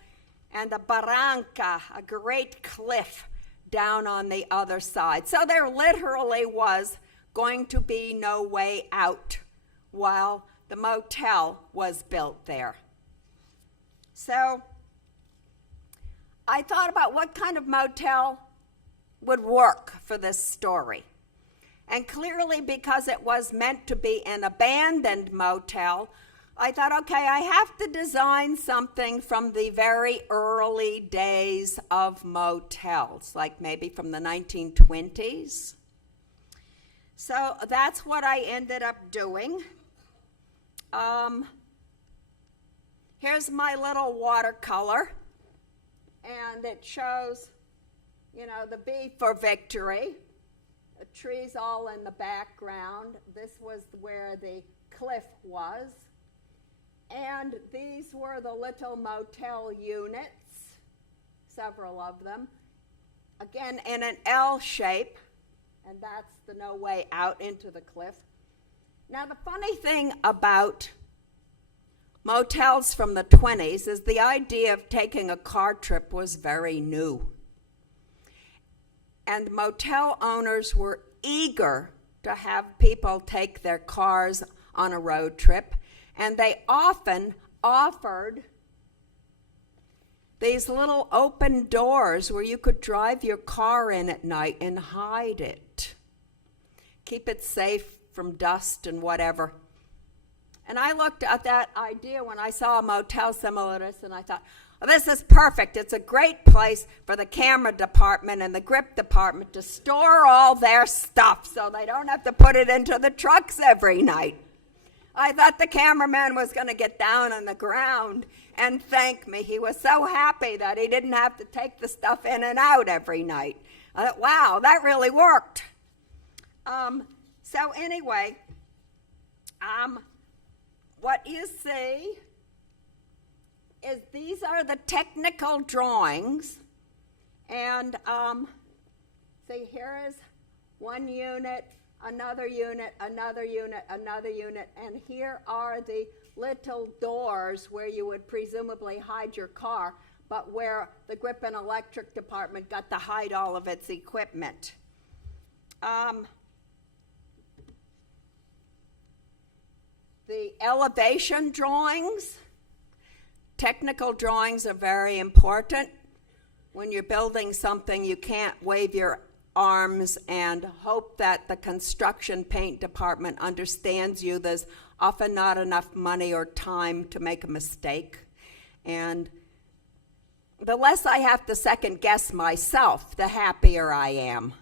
and a barranca, a great cliff, down on the other side. So there literally was going to be no way out while the motel was built there. So I thought about what kind of motel would work for this story. And clearly, because it was meant to be an abandoned motel, I thought, okay, I have to design something from the very early days of motels, like maybe from the 1920s. So that's what I ended up doing. Here's my little watercolor, and it shows, you know, the V for victory. The trees all in the background. This was where the cliff was. And these were the little motel units, several of them, again in an L shape, and that's the no way out into the cliff. Now, the funny thing about motels from the 20s is the idea of taking a car trip was very new. And motel owners were eager to have people take their cars on a road trip. And they often offered these little open doors where you could drive your car in at night and hide it. Keep it safe from dust and whatever. And I looked at that idea when I saw a motel similar to this, and I thought, oh, this is perfect. It's a great place for the camera department and the grip department to store all their stuff so they don't have to put it into the trucks every night. I thought the cameraman was going to get down on the ground and thank me. He was so happy that he didn't have to take the stuff in and out every night. I thought, wow, that really worked. So anyway, what you see is these are the technical drawings. And see, here is one unit, another unit, another unit, another unit, and here are the little doors where you would presumably hide your car, but where the grip and electric department got to hide all of its equipment. The elevation drawings, technical drawings are very important. When you're building something, you can't wave your arms and hope that the construction paint department understands you. There's often not enough money or time to make a mistake. And the less I have to second guess myself, the happier I am.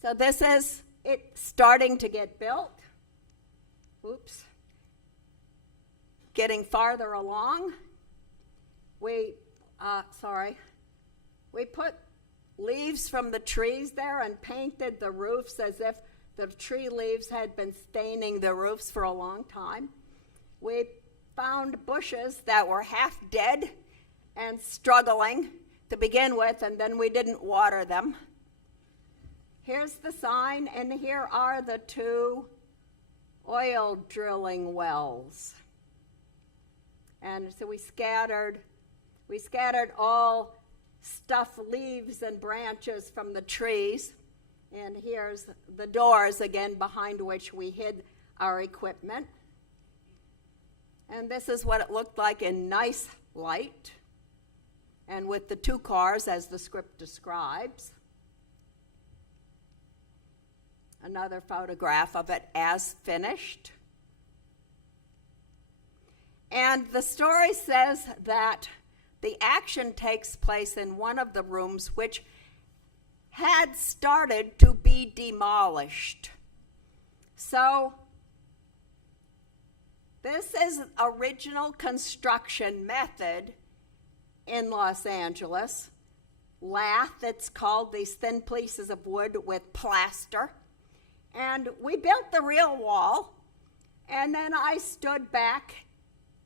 So this is it starting to get built. Oops. Getting farther along. We put leaves from the trees there and painted the roofs as if the tree leaves had been staining the roofs for a long time. We found bushes that were half dead and struggling to begin with, and then we didn't water them. Here's the sign, and here are the 2 oil drilling wells. And so we scattered all stuff, leaves and branches from the trees. And here's the doors again behind which we hid our equipment. And this is what it looked like in nice light and with the 2 cars as the script describes. Another photograph of it as finished. And the story says that the action takes place in one of the rooms which had started to be demolished. So this is original construction method in Los Angeles. Lath, it's called, these thin pieces of wood with plaster. And we built the real wall, and then I stood back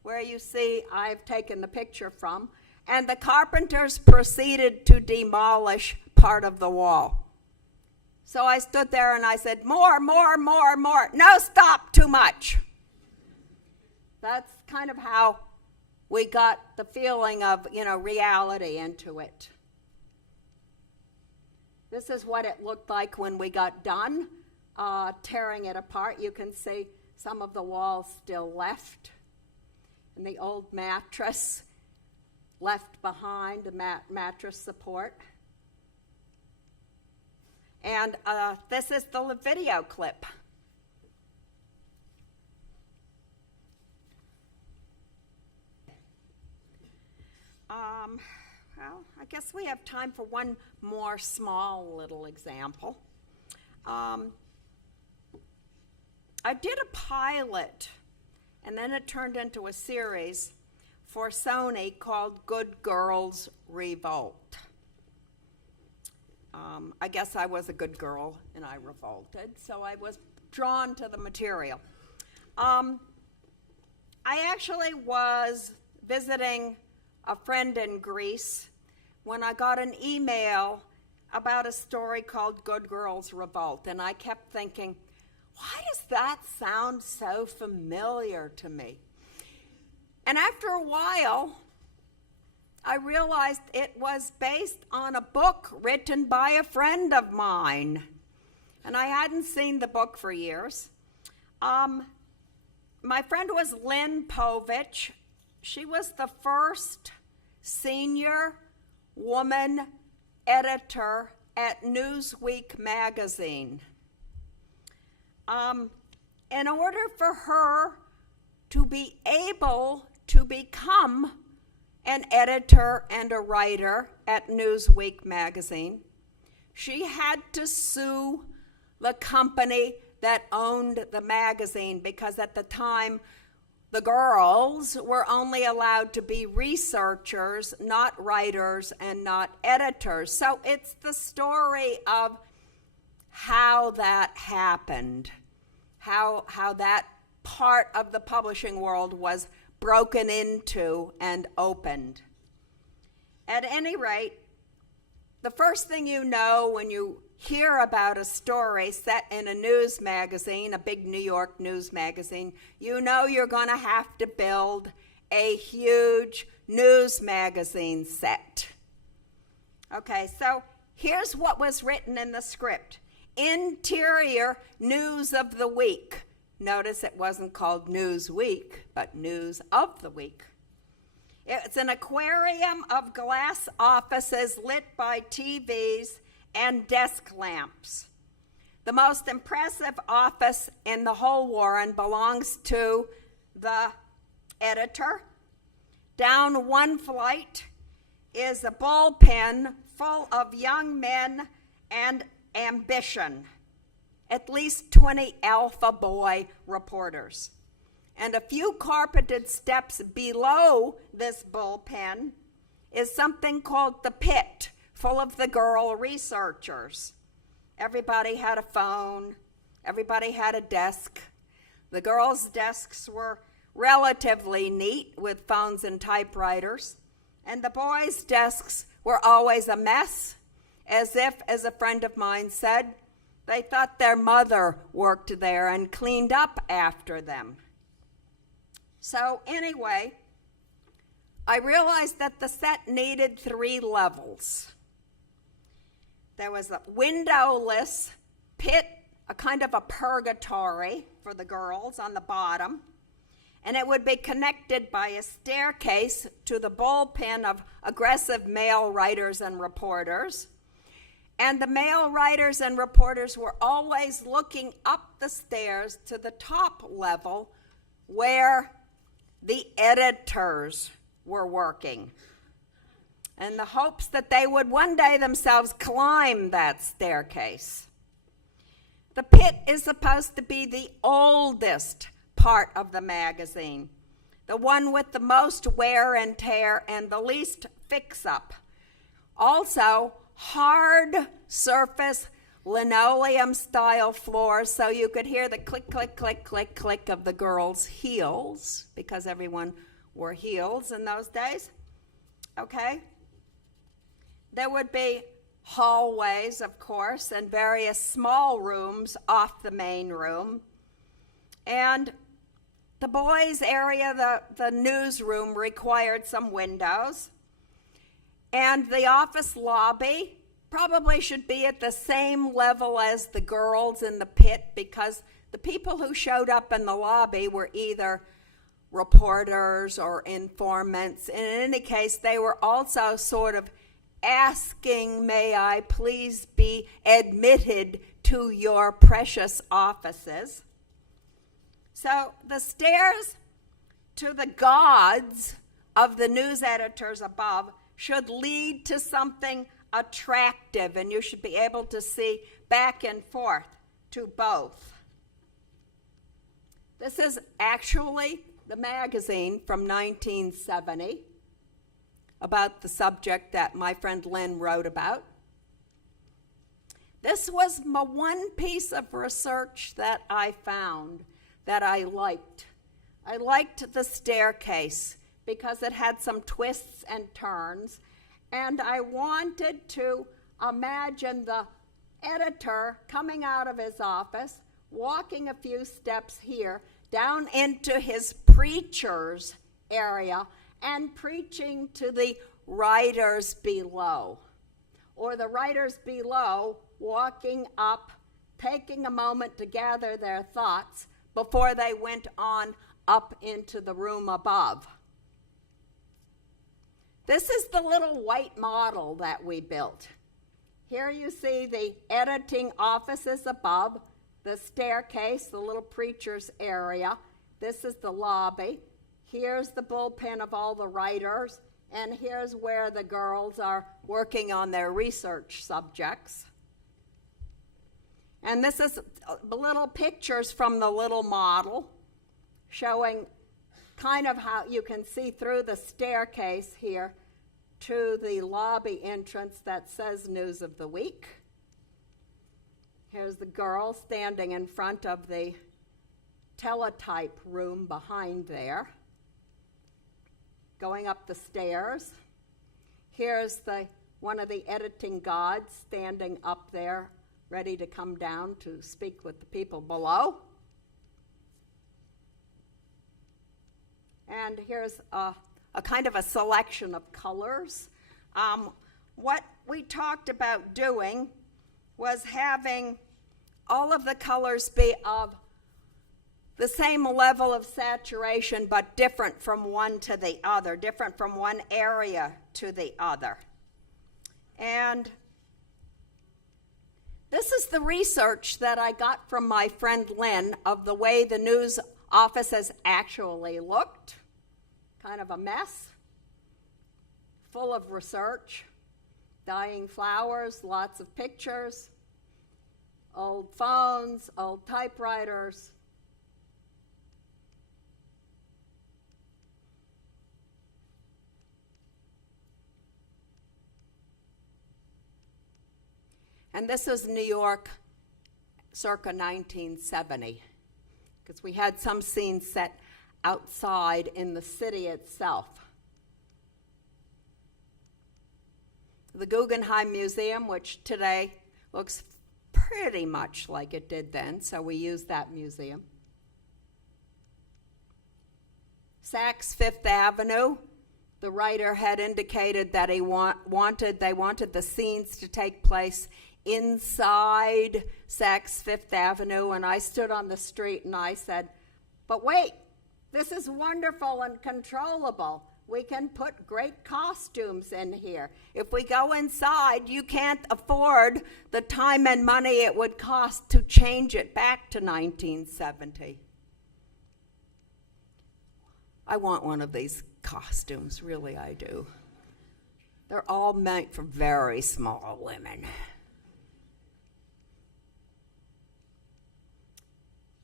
where you see I've taken the picture from, and the carpenters proceeded to demolish part of the wall. So I stood there and I said, more, more, more, more. No, stop, too much. That's kind of how we got the feeling of, reality into it. This is what it looked like when we got done tearing it apart. You can see some of the walls still left. And the old mattress left behind, the mattress support. And this is the video clip. Well, I guess we have time for one more small little example. I did a pilot, and then it turned into a series for Sony called Good Girls Revolt. I guess I was a good girl and I revolted, so I was drawn to the material. I actually was visiting a friend in Greece when I got an email about a story called Good Girls Revolt, and I kept thinking, why does that sound so familiar to me? And after a while, I realized it was based on a book written by a friend of mine. And I hadn't seen the book for years. My friend was Lynn Povich. She was the first senior woman editor at Newsweek magazine. in order for her to be able to become an editor and a writer at Newsweek magazine, she had to sue the company that owned the magazine, because at the time the girls were only allowed to be researchers, not writers and not editors. So it's the story of how that happened, how that part of the publishing world was broken into and opened. At any rate, the first thing you know when you hear about a story set in a news magazine, a big New York news magazine, you know you're going to have to build a huge news magazine set. Okay, so here's what was written in the script. Interior news of the week. Notice it wasn't called Newsweek, but News of the Week. It's an aquarium of glass offices lit by TVs and desk lamps. The most impressive office in the whole Warren belongs to the editor. Down one flight is a bullpen full of young men and ambition. At least 20 alpha boy reporters. And a few carpeted steps below this bullpen is something called the pit, full of the girl researchers. Everybody had a phone. Everybody had a desk. The girls' desks were relatively neat with phones and typewriters. And the boys' desks were always a mess, as if, as a friend of mine said, they thought their mother worked there and cleaned up after them. So anyway, I realized that the set needed 3 levels. There was a windowless pit, a kind of a purgatory for the girls on the bottom, and it would be connected by a staircase to the bullpen of aggressive male writers and reporters. And the male writers and reporters were always looking up the stairs to the top level where the editors were working, in the hopes that they would one day themselves climb that staircase. The pit is supposed to be the oldest part of the magazine, the one with the most wear and tear and the least fix-up. Also, hard surface linoleum style floors, so you could hear the click, click, click, click, click of the girls' heels, because everyone wore heels in those days. Okay? There would be hallways, of course, and various small rooms off the main room. And the boys' area, the newsroom, required some windows. And the office lobby probably should be at the same level as the girls in the pit, because the people who showed up in the lobby were either reporters or informants. And in any case, they were also sort of asking, may I please be admitted to your precious offices? So the stairs to the gods of the news editors above should lead to something attractive, and you should be able to see back and forth to both. This is actually the magazine from 1970 about the subject that my friend Lynn wrote about. This was my one piece of research that I found that I liked. I liked the staircase because it had some twists and turns, and I wanted to imagine the editor coming out of his office, walking a few steps here, down into his preacher's area, and preaching to the writers below. Or the writers below walking up, taking a moment to gather their thoughts before they went on up into the room above. This is the little white model that we built. Here you see the editing offices above, the staircase, the little preacher's area. This is the lobby. Here's the bullpen of all the writers, and here's where the girls are working on their research subjects. And this is little pictures from the little model showing kind of how you can see through the staircase here to the lobby entrance that says News of the Week. Here's the girl standing in front of the teletype room behind there, going up the stairs. Here's one of the editing gods standing up there, ready to come down to speak with the people below. And here's a kind of a selection of colors. What we talked about doing was having all of the colors be of the same level of saturation, but different from one to the other, different from one area to the other. And this is the research that I got from my friend Lynn of the way the news offices actually looked. Kind of a mess, full of research, dying flowers, lots of pictures, old phones, old typewriters. And this is New York circa 1970, because we had some scenes set outside in the city itself. The Guggenheim Museum, which today looks pretty much like it did then, so we use that museum. Saks Fifth Avenue, the writer had indicated that they wanted the scenes to take place inside Saks Fifth Avenue, and I stood on the street and I said, but wait, this is wonderful and controllable. We can put great costumes in here. If we go inside, you can't afford the time and money it would cost to change it back to 1970. I want one of these costumes, really I do. They're all meant for very small women.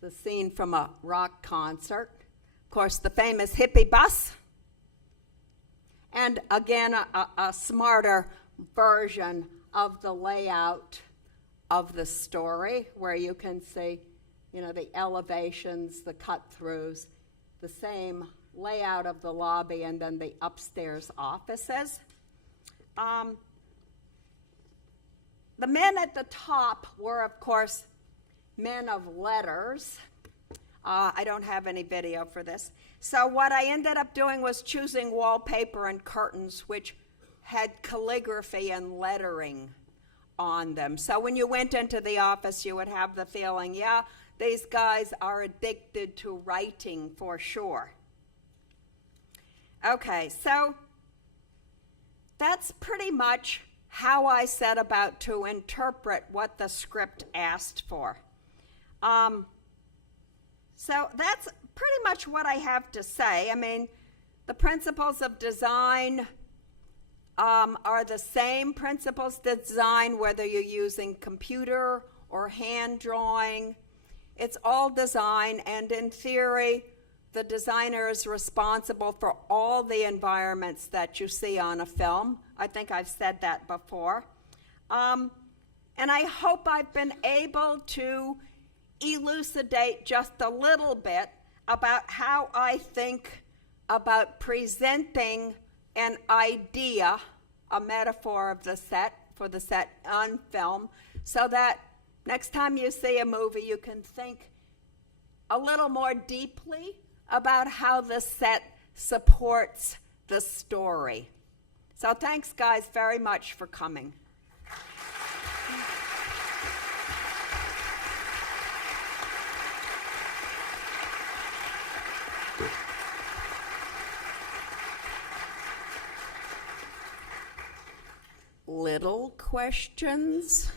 The scene from a rock concert. Of course, the famous Hippie Bus. And again, a smarter version of the layout of the story, where you can see, the elevations, the cut-throughs, the same layout of the lobby, and then the upstairs offices. The men at the top were, of course, men of letters. I don't have any video for this. So what I ended up doing was choosing wallpaper and curtains which had calligraphy and lettering on them. So when you went into the office, you would have the feeling, yeah, these guys are addicted to writing for sure. Okay, so that's pretty much how I set about to interpret what the script asked for. So that's pretty much what I have to say. I mean, the principles of design are the same principles of design, whether you're using computer or hand drawing. It's all design, and in theory, the designer is responsible for all the environments that you see on a film. I think I've said that before. And I hope I've been able to elucidate just a little bit about how I think about presenting an idea, a metaphor of the set, for the set on film, so that next time you see a movie, you can think a little more deeply about how the set supports the story. So thanks, guys, very much for coming. Little questions?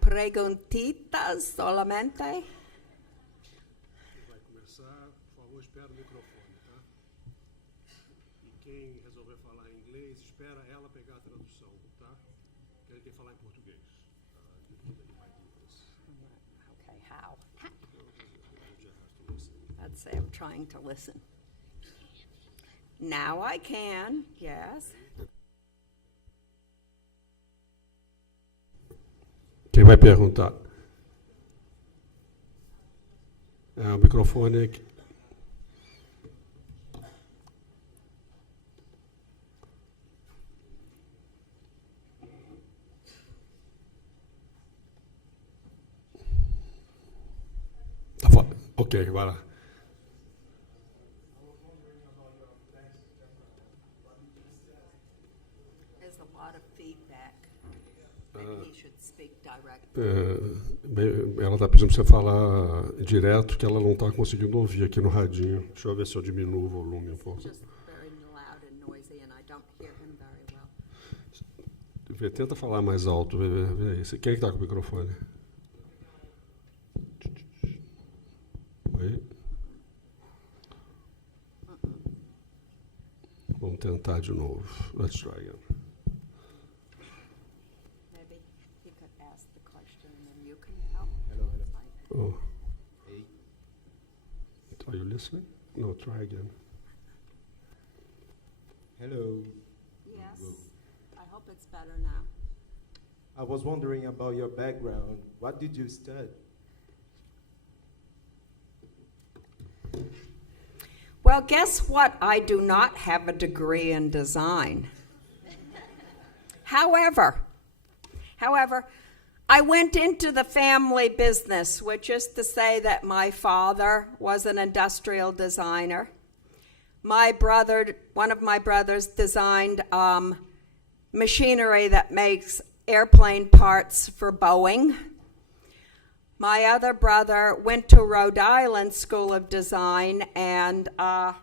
Put preguntitas solamente. Vai começar, por favor, espera o microfone, tá? E quem resolver falar em inglês, espera ela pegar a tradução, tá? Quem quer falar em português? Okay, how? Let's say I'm trying to listen. Now I can, yes. Quem vai perguntar? O microfone aqui. Tá fora. Ok, vai lá. There's a lot of feedback. Maybe he should speak direct. Ela está pedindo para você falar direto, que ela não está conseguindo ouvir aqui no radinho. Deixa eu ver se eu diminuo o volume um pouco. Just very loud and noisy, and I don't hear him very well. Tenta falar mais alto. Vê aí. Quem é que está com o microfone? Oi? Vamos tentar de novo. Let's try again. Maybe he could ask the question and then you can help. Hello. Oh. Hey. Are you listening? No, try again. Hello. Yes, Whoa. I hope it's better now. I was wondering about your background. What did you study? Well, guess what? I do not have a degree in design. However, I went into the family business, which is to say that my father was an industrial designer. One of my brothers designed machinery that makes airplane parts for Boeing. My other brother went to Rhode Island School of Design and ran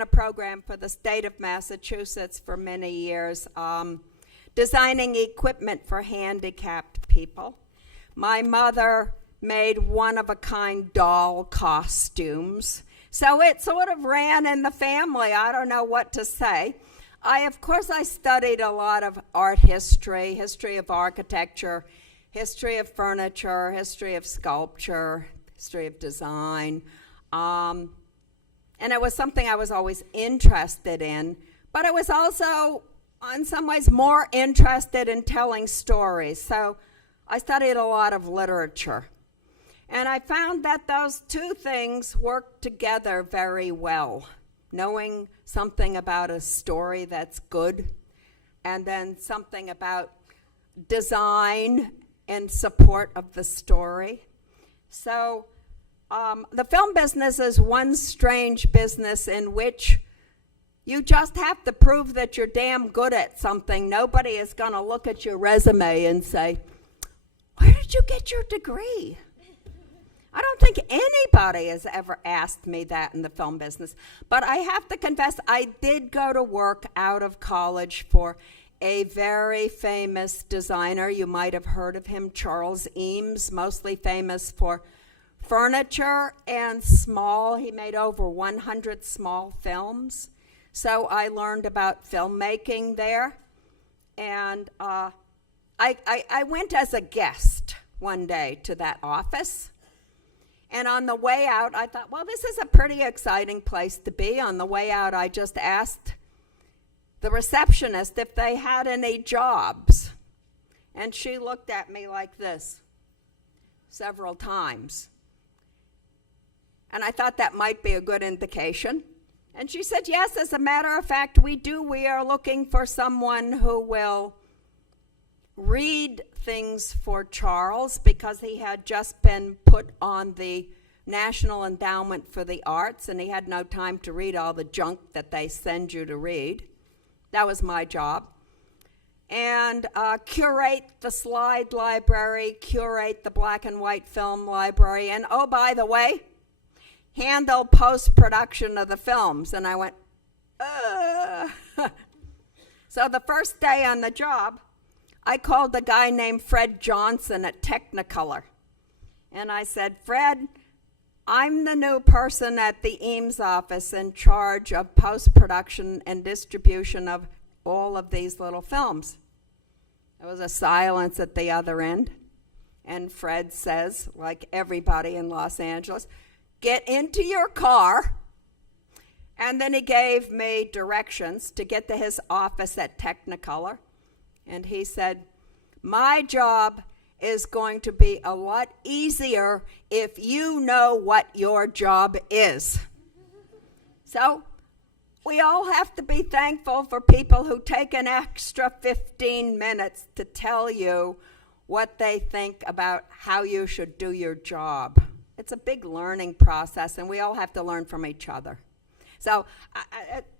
a program for the state of Massachusetts for many years, designing equipment for handicapped people. My mother made one-of-a-kind doll costumes. So it sort of ran in the family. I don't know what to say. Of course, I studied a lot of art history, history of architecture, history of furniture, history of sculpture, history of design. And it was something I was always interested in, but I was also, in some ways, more interested in telling stories. So I studied a lot of literature. And I found that those two things work together very well. Knowing something about a story that's good, and then something about design in support of the story. So the film business is one strange business in which you just have to prove that you're damn good at something. Nobody is going to look at your resume and say, "Where did you get your degree?" I don't think anybody has ever asked me that in the film business. But I have to confess, I did go to work out of college for a very famous designer. You might have heard of him, Charles Eames, mostly famous for furniture and small. He made over 100 small films. So I learned about filmmaking there. And I went as a guest one day to that office. And on the way out, I thought, well, this is a pretty exciting place to be. On the way out, I just asked the receptionist if they had any jobs. And she looked at me like this several times. And I thought that might be a good indication. And she said, yes, as a matter of fact, we do. We are looking for someone who will read things for Charles, because he had just been put on the National Endowment for the Arts, and he had no time to read all the junk that they send you to read. That was my job. And curate the slide library, curate the black and white film library, and oh, by the way, handle post-production of the films. And I went, So the first day on the job, I called a guy named Fred Johnson at Technicolor. And I said, Fred, I'm the new person at the Eames office in charge of post-production and distribution of all of these little films. There was a silence at the other end. And Fred says, like everybody in Los Angeles, get into your car. And then he gave me directions to get to his office at Technicolor. And he said, my job is going to be a lot easier if you know what your job is. So we all have to be thankful for people who take an extra 15 minutes to tell you what they think about how you should do your job. It's a big learning process, and we all have to learn from each other. So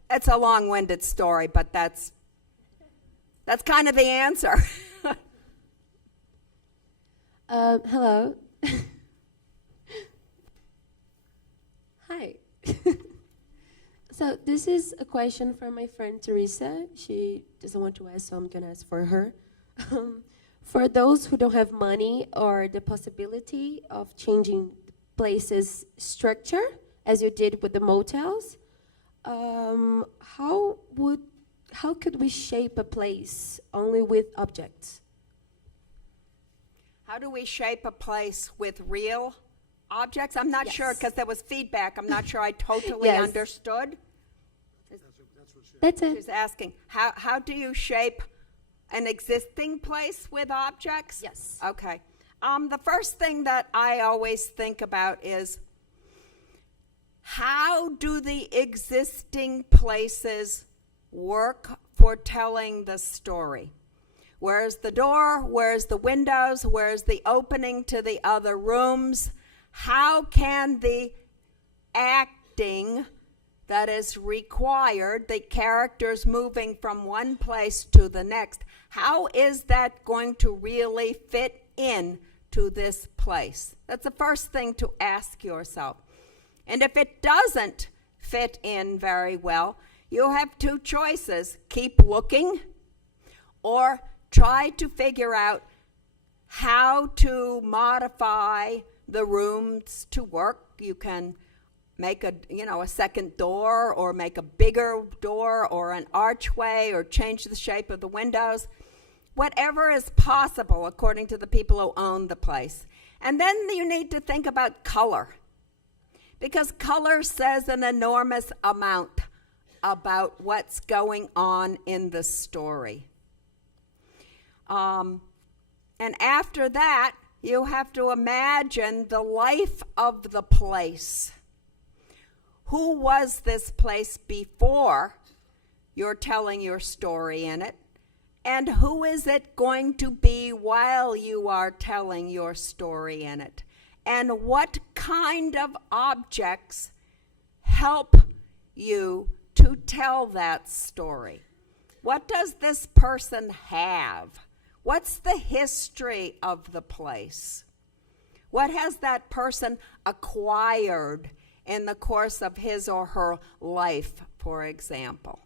it's a long-winded story, but that's kind of the answer. Hello. Hi. So this is a question from my friend Teresa. She doesn't want to ask, so I'm going to ask for her. For those who don't have money or the possibility of changing places' structure, as you did with the motels, how could we shape a place only with objects? How do we shape a place with real objects? I'm not Yes. sure, because there was feedback. I'm not sure I totally Yes. understood. That's it. She's asking, how do you shape an existing place with objects? Yes. Okay. The first thing that I always think about is, how do the existing places work for telling the story? Where's the door? Where's the windows? Where's the opening to the other rooms? How can the acting that is required, the characters moving from one place to the next, how is that going to really fit in to this place? That's the first thing to ask yourself. And if it doesn't fit in very well, you have two choices. Keep looking, or try to figure out how to modify the rooms to work. You can make a second door, or make a bigger door, or an archway, or change the shape of the windows. Whatever is possible according to the people who own the place. And then you need to think about color, because color says an enormous amount about what's going on in the story. And after that, you have to imagine the life of the place. Who was this place before you're telling your story in it? And who is it going to be while you are telling your story in it? And what kind of objects help you to tell that story? What does this person have? What's the history of the place? What has that person acquired in the course of his or her life, for example?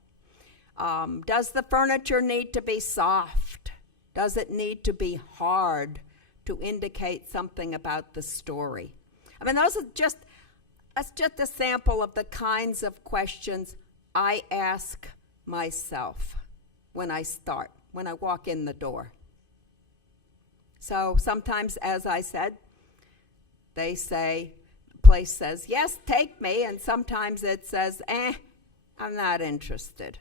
Does the furniture need to be soft? Does it need to be hard to indicate something about the story? I mean, that's just a sample of the kinds of questions I ask myself when I walk in the door. So sometimes, as I said, the place says, yes, take me, and sometimes it says, I'm not interested.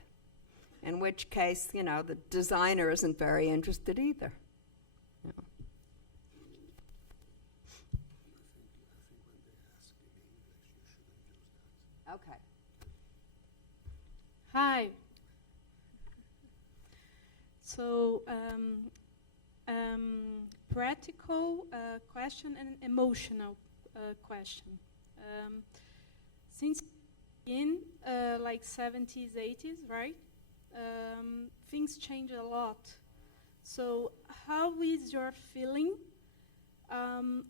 In which case, the designer isn't very interested either. Okay. Hi. So, practical question and emotional question. Since in like 70s, 80s, right? Things change a lot. So how is your feeling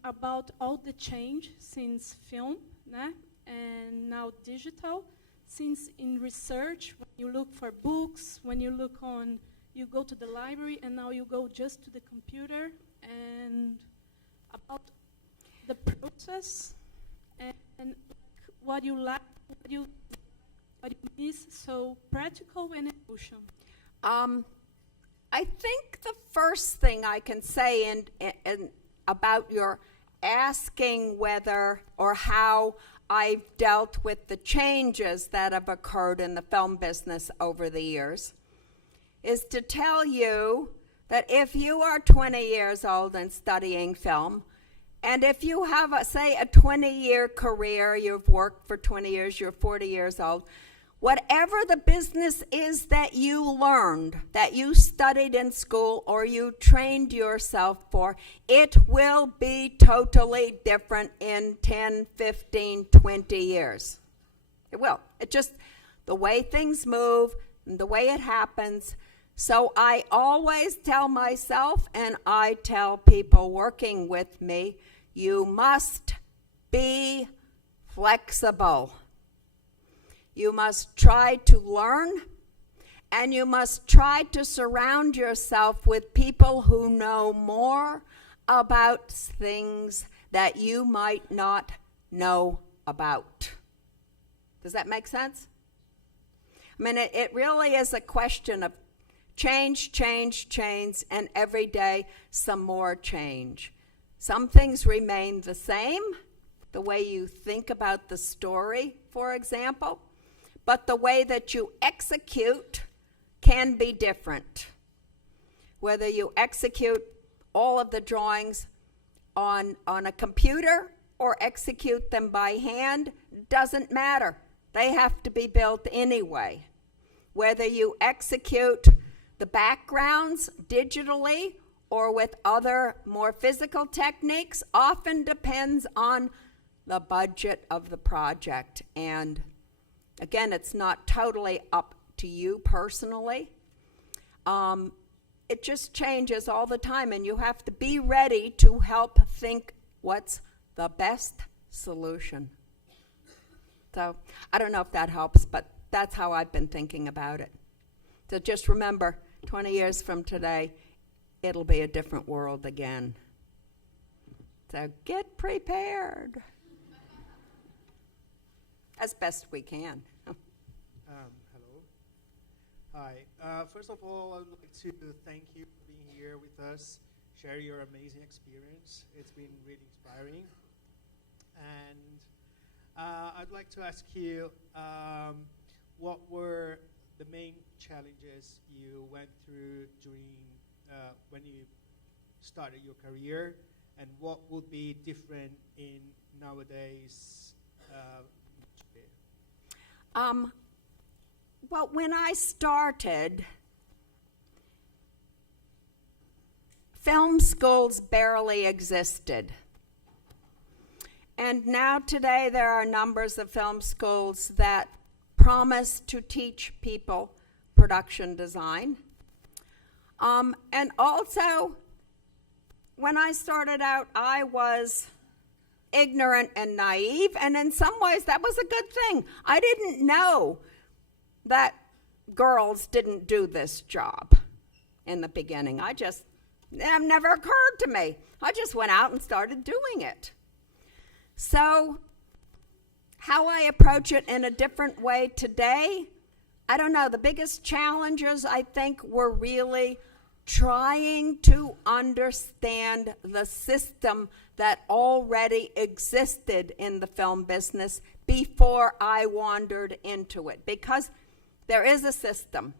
about all the change since film, né? And now digital? Since in research, when you look for books, when you look on you go to the library and now you go just to the computer, and about the process and what you like, what you miss, so practical and emotion. I think the first thing I can say in about your asking whether or how I've dealt with the changes that have occurred in the film business over the years is to tell you that if you are 20 years old and studying film, and if you have, say, a 20-year career, you've worked for 20 years, you're 40 years old, whatever the business is that you learned, that you studied in school or you trained yourself for, it will be totally different in 10, 15, 20 years. It will. It just, the way things move, and the way it happens. So I always tell myself, and I tell people working with me, you must be flexible. You must try to learn, and you must try to surround yourself with people who know more about things that you might not know about. Does that make sense? I mean, it really is a question of change, change, change, and every day some more change. Some things remain the same, the way you think about the story, for example, but the way that you execute can be different. Whether you execute all of the drawings on a computer or execute them by hand, doesn't matter. They have to be built anyway. Whether you execute the backgrounds digitally or with other more physical techniques often depends on the budget of the project. And again, it's not totally up to you personally. It just changes all the time, and you have to be ready to help think what's the best solution. So I don't know if that helps, but that's how I've been thinking about it. So just remember, 20 years from today, it'll be a different world again. So get prepared as best we can. Hello. Hi. First of all, I would like to thank you for being here with us, share your amazing experience. It's been really inspiring. And I'd like to ask you, what were the main challenges you went through during when you started your career, and what would be different in nowadays? Well, when I started, film schools barely existed. And now today there are numbers of film schools that promise to teach people production design. And also, when I started out, I was ignorant and naive, and in some ways that was a good thing. I didn't know that girls didn't do this job in the beginning. It never occurred to me. I just went out and started doing it. So how I approach it in a different way today, I don't know. The biggest challenges, I think, were really trying to understand the system that already existed in the film business before I wandered into it. Because there is a system.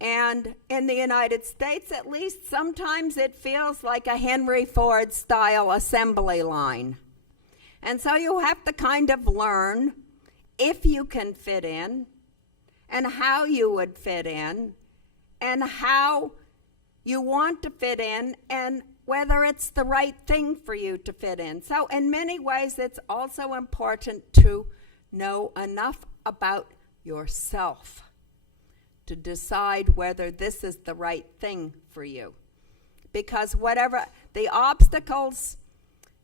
And in the United States, at least, sometimes it feels like a Henry Ford-style assembly line. And so you have to kind of learn if you can fit in, and how you would fit in, and how you want to fit in, and whether it's the right thing for you to fit in. So in many ways, it's also important to know enough about yourself to decide whether this is the right thing for you. Because whatever the obstacles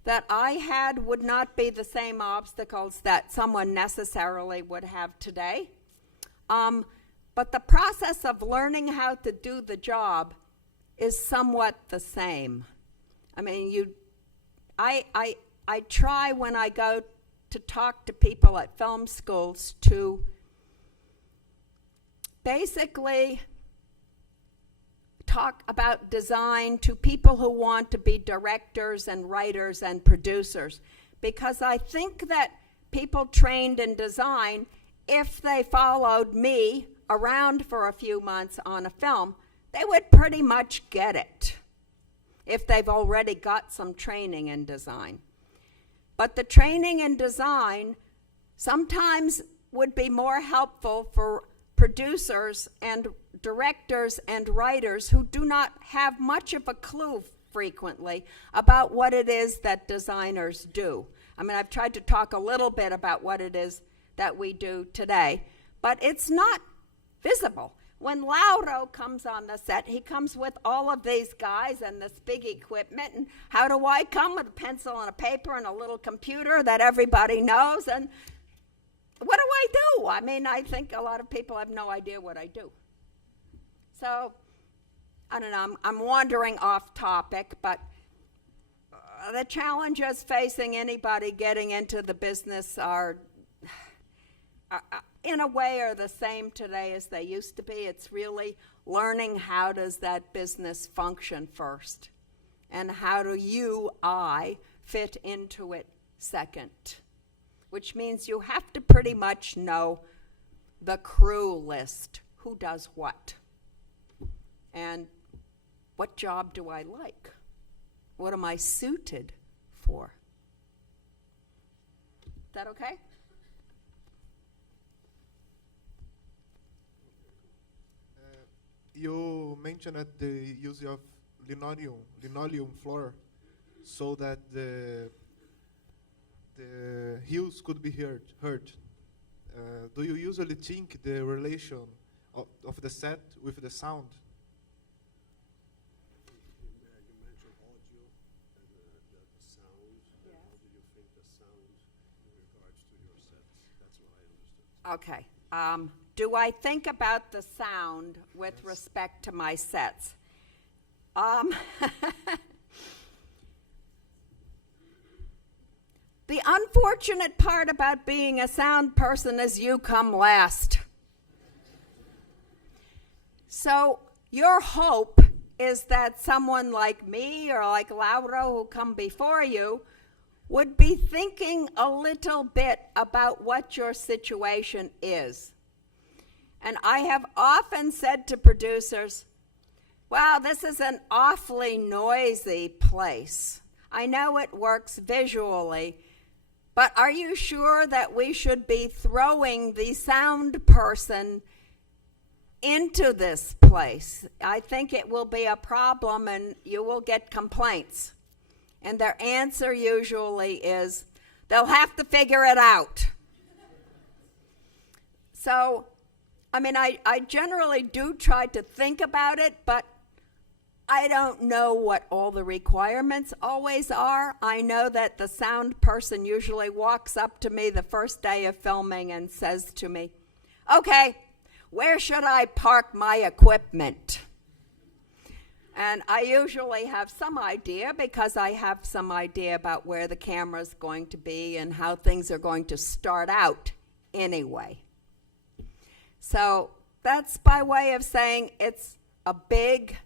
that I had would not be the same obstacles that someone necessarily would have today. but the process of learning how to do the job is somewhat the same. I mean, I try when I go to talk to people at film schools to basically talk about design to people who want to be directors and writers and producers, because I think that people trained in design, if they followed me around for a few months on a film, they would pretty much get it if they've already got some training in design. But the training in design sometimes would be more helpful for producers and directors and writers who do not have much of a clue frequently about what it is that designers do. I mean, I've tried to talk a little bit about what it is that we do today, but it's not visible. When Lauro comes on the set, he comes with all of these guys and this big equipment, and how do I come with a pencil and a paper and a little computer that everybody knows, and what do I do? I mean, I think a lot of people have no idea what I do. So, I don't know, I'm wandering off topic, but the challenges facing anybody getting into the business are in a way are the same today as they used to be. It's really learning how does that business function first, and how do I fit into it second, which means you have to pretty much know the crew list, who does what, and what job do I like? What am I suited for? Is that okay? You mentioned the use of linoleum floor, so that the heels could be heard. Do you usually think the relation of the set with the sound? You mentioned audio and the sound. Yes. How do you think the sound in regards to your sets? That's what I understood. Okay. Do I think about the sound with respect to my sets? The unfortunate part about being a sound person is you come last. So your hope is that someone like me or like Lauro who come before you would be thinking a little bit about what your situation is. And I have often said to producers, wow, this is an awfully noisy place. I know it works visually, but are you sure that we should be throwing the sound person into this place? I think it will be a problem and you will get complaints. And their answer usually is, they'll have to figure it out. So, I mean, I generally do try to think about it, but I don't know what all the requirements always are. I know that the sound person usually walks up to me the first day of filming and says to me, okay, where should I park my equipment? And I usually have some idea, because I have some idea about where the camera's going to be and how things are going to start out anyway. So that's by way of saying it's a big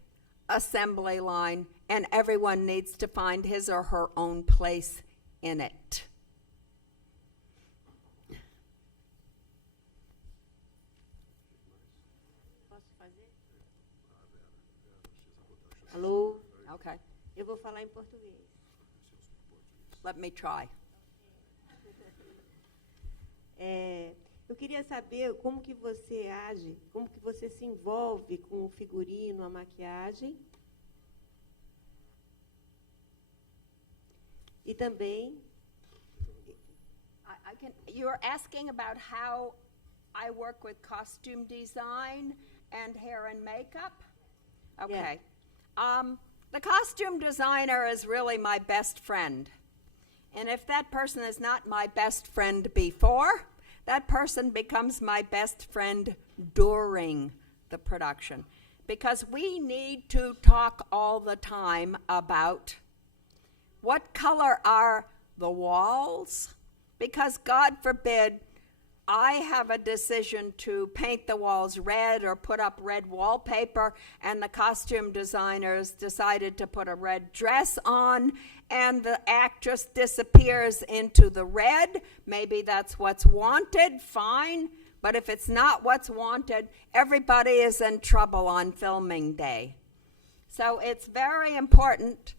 assembly line, and everyone needs to find his or her own place in it. Alô? Okay, Eu vou falar em português. let me try. Eu queria saber como que você age, como que você se envolve com o figurino, a maquiagem. E também... You're asking about how I work with costume design and hair and makeup? Okay. The costume designer is really my best friend. And if that person is not my best friend before, that person becomes my best friend during the production. Because we need to talk all the time about what color are the walls? Because God forbid I have a decision to paint the walls red or put up red wallpaper, and the costume designers decided to put a red dress on, and the actress disappears into the red. Maybe that's what's wanted, fine. But if it's not what's wanted, everybody is in trouble on filming day. So it's very important.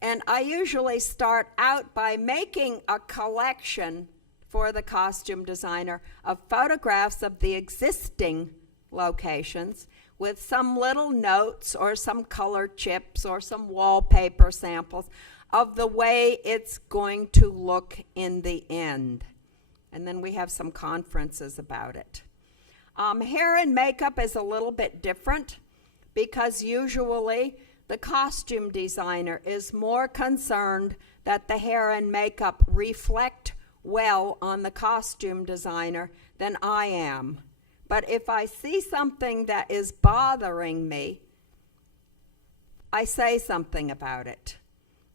And I usually start out by making a collection for the costume designer of photographs of the existing locations with some little notes or some color chips or some wallpaper samples of the way it's going to look in the end. And then we have some conferences about it. Hair and makeup is a little bit different because usually the costume designer is more concerned that the hair and makeup reflect well on the costume designer than I am. But if I see something that is bothering me, I say something about it.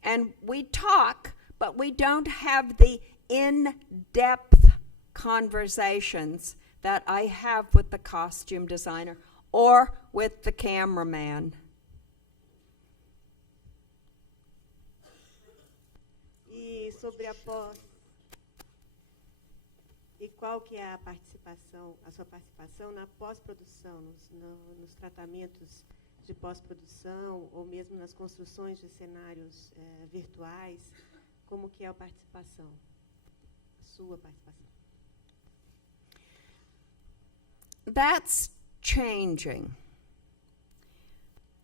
And we talk, but we don't have the in-depth conversations that I have with the costume designer or with the cameraman. E sobre a pós, e qual que é a participação, a sua participação na pós-produção, nos tratamentos de pós-produção ou mesmo nas construções de cenários virtuais, como que é a participação, a sua participação? That's changing.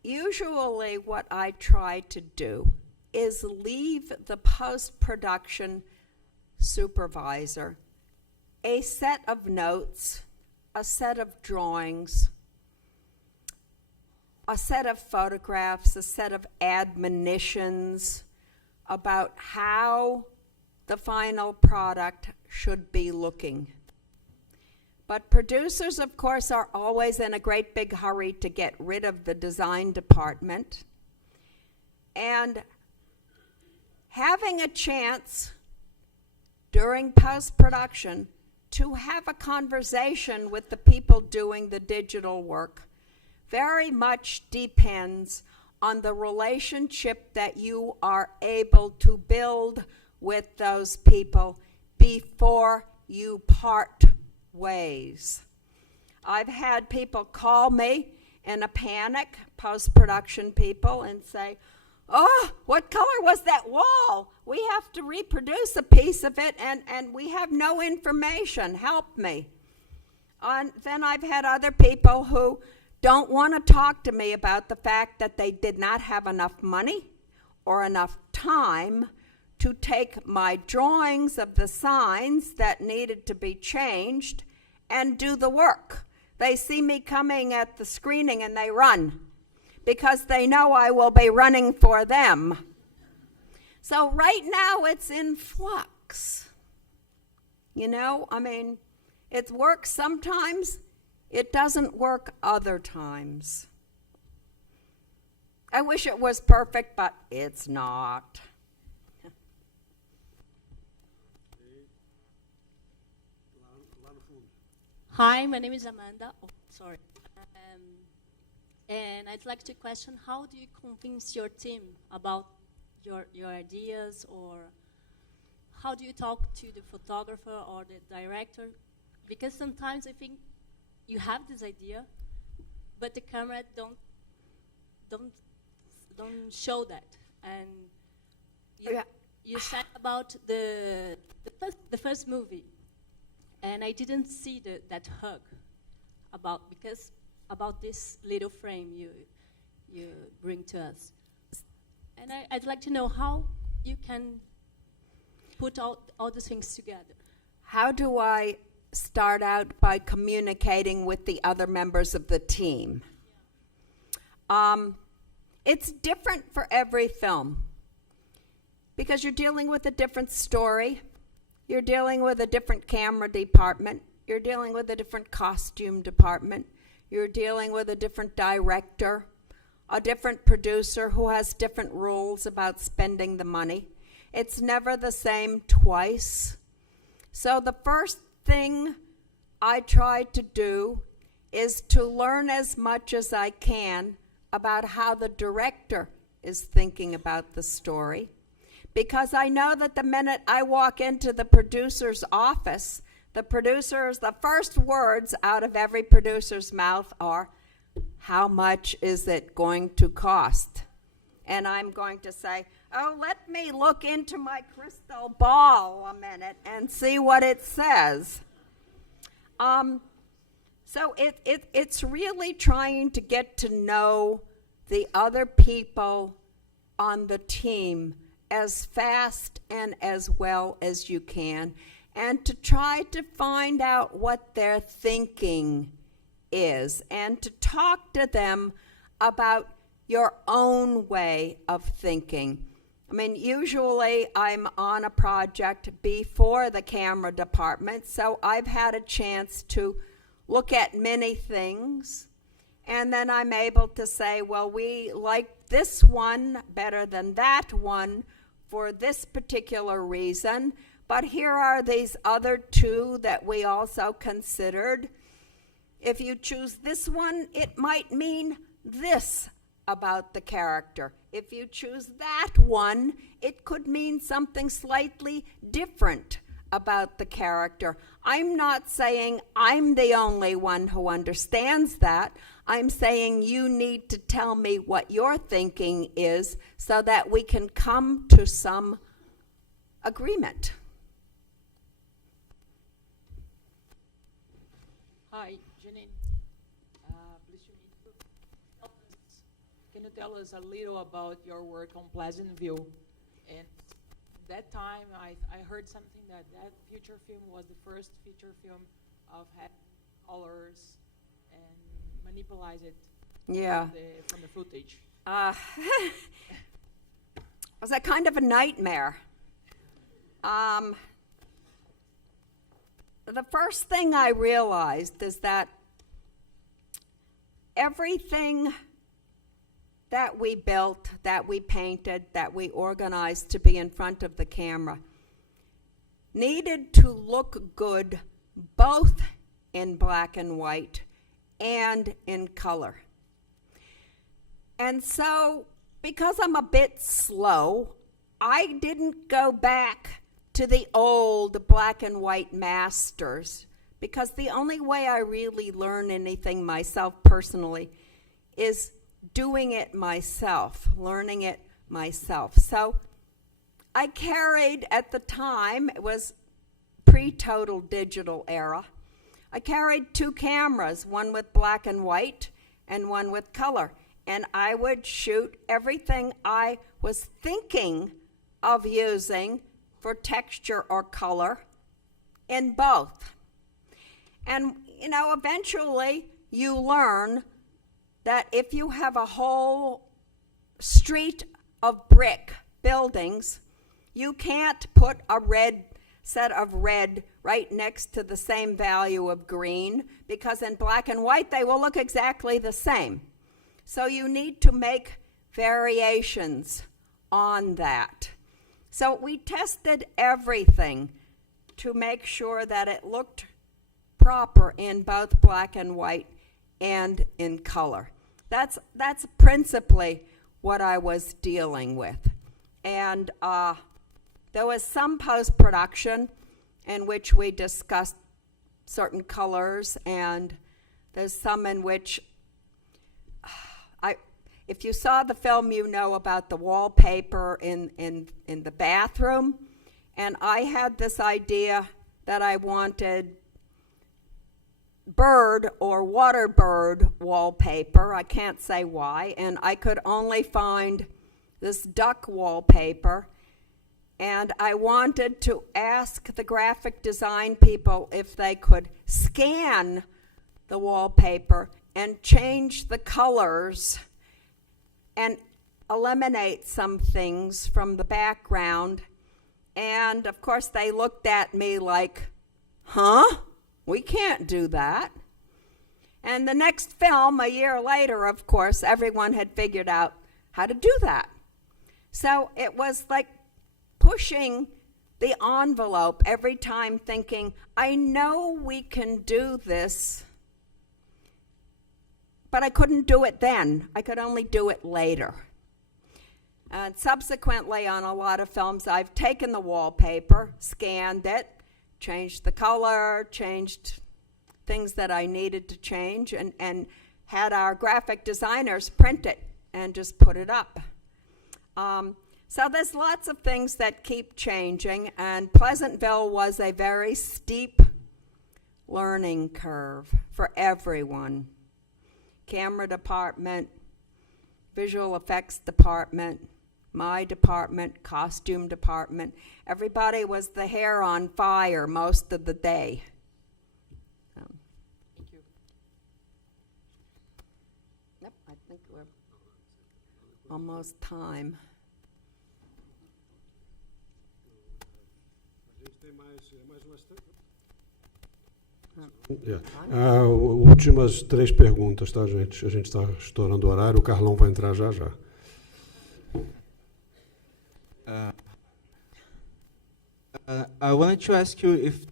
Usually what I try to do is leave the post-production supervisor a set of notes, a set of drawings, a set of photographs, a set of admonitions about how the final product should be looking. But producers, of course, are always in a great big hurry to get rid of the design department. And having a chance during post-production to have a conversation with the people doing the digital work very much depends on the relationship that you are able to build with those people before you part ways. I've had people call me in a panic, post-production people, and say, "Oh, what color was that wall? We have to reproduce a piece of it, and we have no information. Help me." And then I've had other people who don't want to talk to me about the fact that they did not have enough money or enough time to take my drawings of the signs that needed to be changed and do the work. They see me coming at the screening and they run because they know I will be running for them. So right now it's in flux. You know, I mean, it works sometimes, it doesn't work other times. I wish it was perfect, but it's not. Hi, my name is Amanda. Oh, sorry. And I'd like to question, how do you convince your team about your ideas, or how do you talk to the photographer or the director? Because sometimes I think you have this idea, but the camera don't show that. And you said about the first movie, and I didn't see that hug about this little frame you bring to us. And I'd like to know how you can put all the things together. How do I start out? By communicating with the other members of the team. It's different for every film because you're dealing with a different story. you're dealing with a different camera department, you're dealing with a different costume department, you're dealing with a different director, a different producer who has different rules about spending the money. It's never the same twice. So the first thing I try to do is to learn as much as I can about how the director is thinking about the story. Because I know that the minute I walk into the producer's office, the first words out of every producer's mouth are, how much is it going to cost? And I'm going to say, oh, let me look into my crystal ball a minute and see what it says. So it's really trying to get to know the other people on the team as fast and as well as you can, and to try to find out what their thinking is, and to talk to them about your own way of thinking. I mean, usually I'm on a project before the camera department, so I've had a chance to look at many things, and then I'm able to say, well, we like this one better than that one for this particular reason, but here are these other two that we also considered. If you choose this one, it might mean this about the character. If you choose that one, it could mean something slightly different about the character. I'm not saying I'm the only one who understands that. I'm saying you need to tell me what your thinking is so that we can come to some agreement. Hi, Jeannine. Pleased to meet you. Can you tell us a little about your work on Pleasentville? And that time, I heard something that feature film was the first feature film of having colors and manipulate it from the footage. It was a kind of a nightmare. The first thing I realized is that everything that we built, that we painted, that we organized to be in front of the camera needed to look good both in black and white and in color. And so, because I'm a bit slow, I didn't go back to the old black and white masters, because the only way I really learn anything myself personally is doing it myself, learning it myself. So I carried, at the time, it was pre-total digital era, I carried two cameras, one with black and white and one with color. And I would shoot everything I was thinking of using for texture or color in both. And, eventually you learn that if you have a whole street of brick buildings, you can't put a set of red right next to the same value of green, because in black and white they will look exactly the same. So you need to make variations on that. So we tested everything to make sure that it looked proper in both black and white and in color. That's principally what I was dealing with. And there was some post-production in which we discussed certain colors, and there's some in which if you saw the film, you know about the wallpaper in the bathroom. And I had this idea that I wanted bird or water bird wallpaper. I can't say why. And I could only find this duck wallpaper. And I wanted to ask the graphic design people if they could scan the wallpaper and change the colors and eliminate some things from the background And of course, they looked at me like, huh? We can't do that. And the next film, a year later, of course, everyone had figured out how to do that. So it was like pushing the envelope every time, thinking, I know we can do this, but I couldn't do it then. I could only do it later. And subsequently, on a lot of films, I've taken the wallpaper, scanned it, changed the color, changed things that I needed to change, and had our graphic designers print it and just put it up. So there's lots of things that keep changing, and Pleasantville was a very steep learning curve for everyone. Camera department, visual effects department, my department, costume department. Everybody was the hair on fire most of the day. Thank you. Yep, I think we're almost time. Últimas 3 perguntas, tá, gente? A gente está estourando o horário, o Carlão vai entrar já já. I wanted to ask you if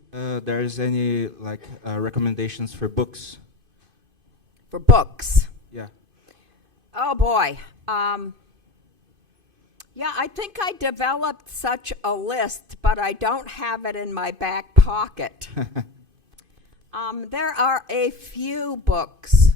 there's any recommendations for books. For books? Yeah. Oh boy. Yeah, I think I developed such a list, but I don't have it in my back pocket. There are a few books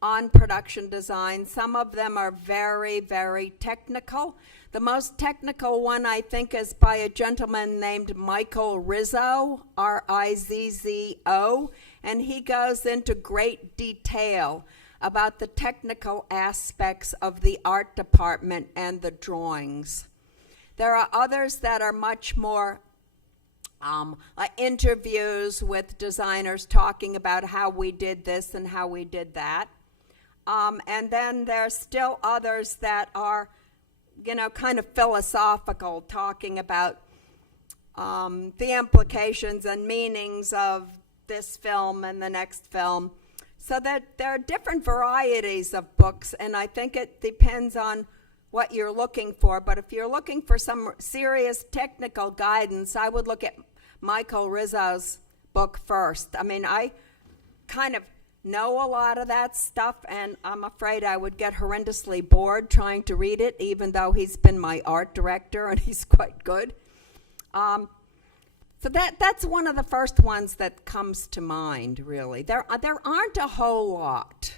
on production design. Some of them are very, very technical. The most technical one, I think, is by a gentleman named Michael Rizzo, R-I-Z-Z-O, and he goes into great detail about the technical aspects of the art department and the drawings. There are others that are much more like interviews with designers talking about how we did this and how we did that. And then there's still others that are, kind of philosophical, talking about the implications and meanings of this film and the next film. So that there are different varieties of books, and I think it depends on what you're looking for. But if you're looking for some serious technical guidance, I would look at Michael Rizzo's book first. I mean, I kind of know a lot of that stuff, and I'm afraid I would get horrendously bored trying to read it, even though he's been my art director and he's quite good. So that's one of the first ones that comes to mind, really. There aren't a whole lot.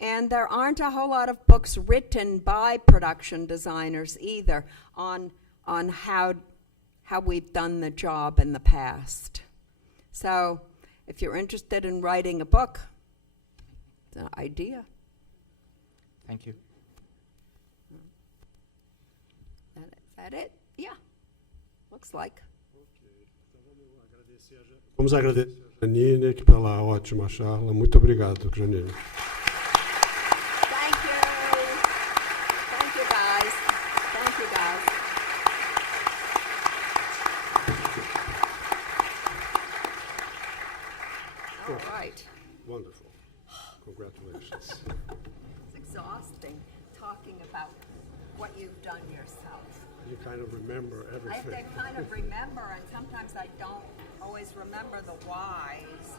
And there aren't a whole lot of books written by production designers either on how we've done the job in the past. So if you're interested in writing a book, it's an idea. Thank you. Is that it? Yeah. Looks like. Vamos agradecer a Janine pela ótima charla. Muito obrigado, Janine. Thank you. Thank you, guys. Thank you, guys. All right. Wonderful. Congratulations. It's exhausting talking about what you've done yourself. You kind of remember everything. I have to kind of remember, and sometimes I don't always remember the whys.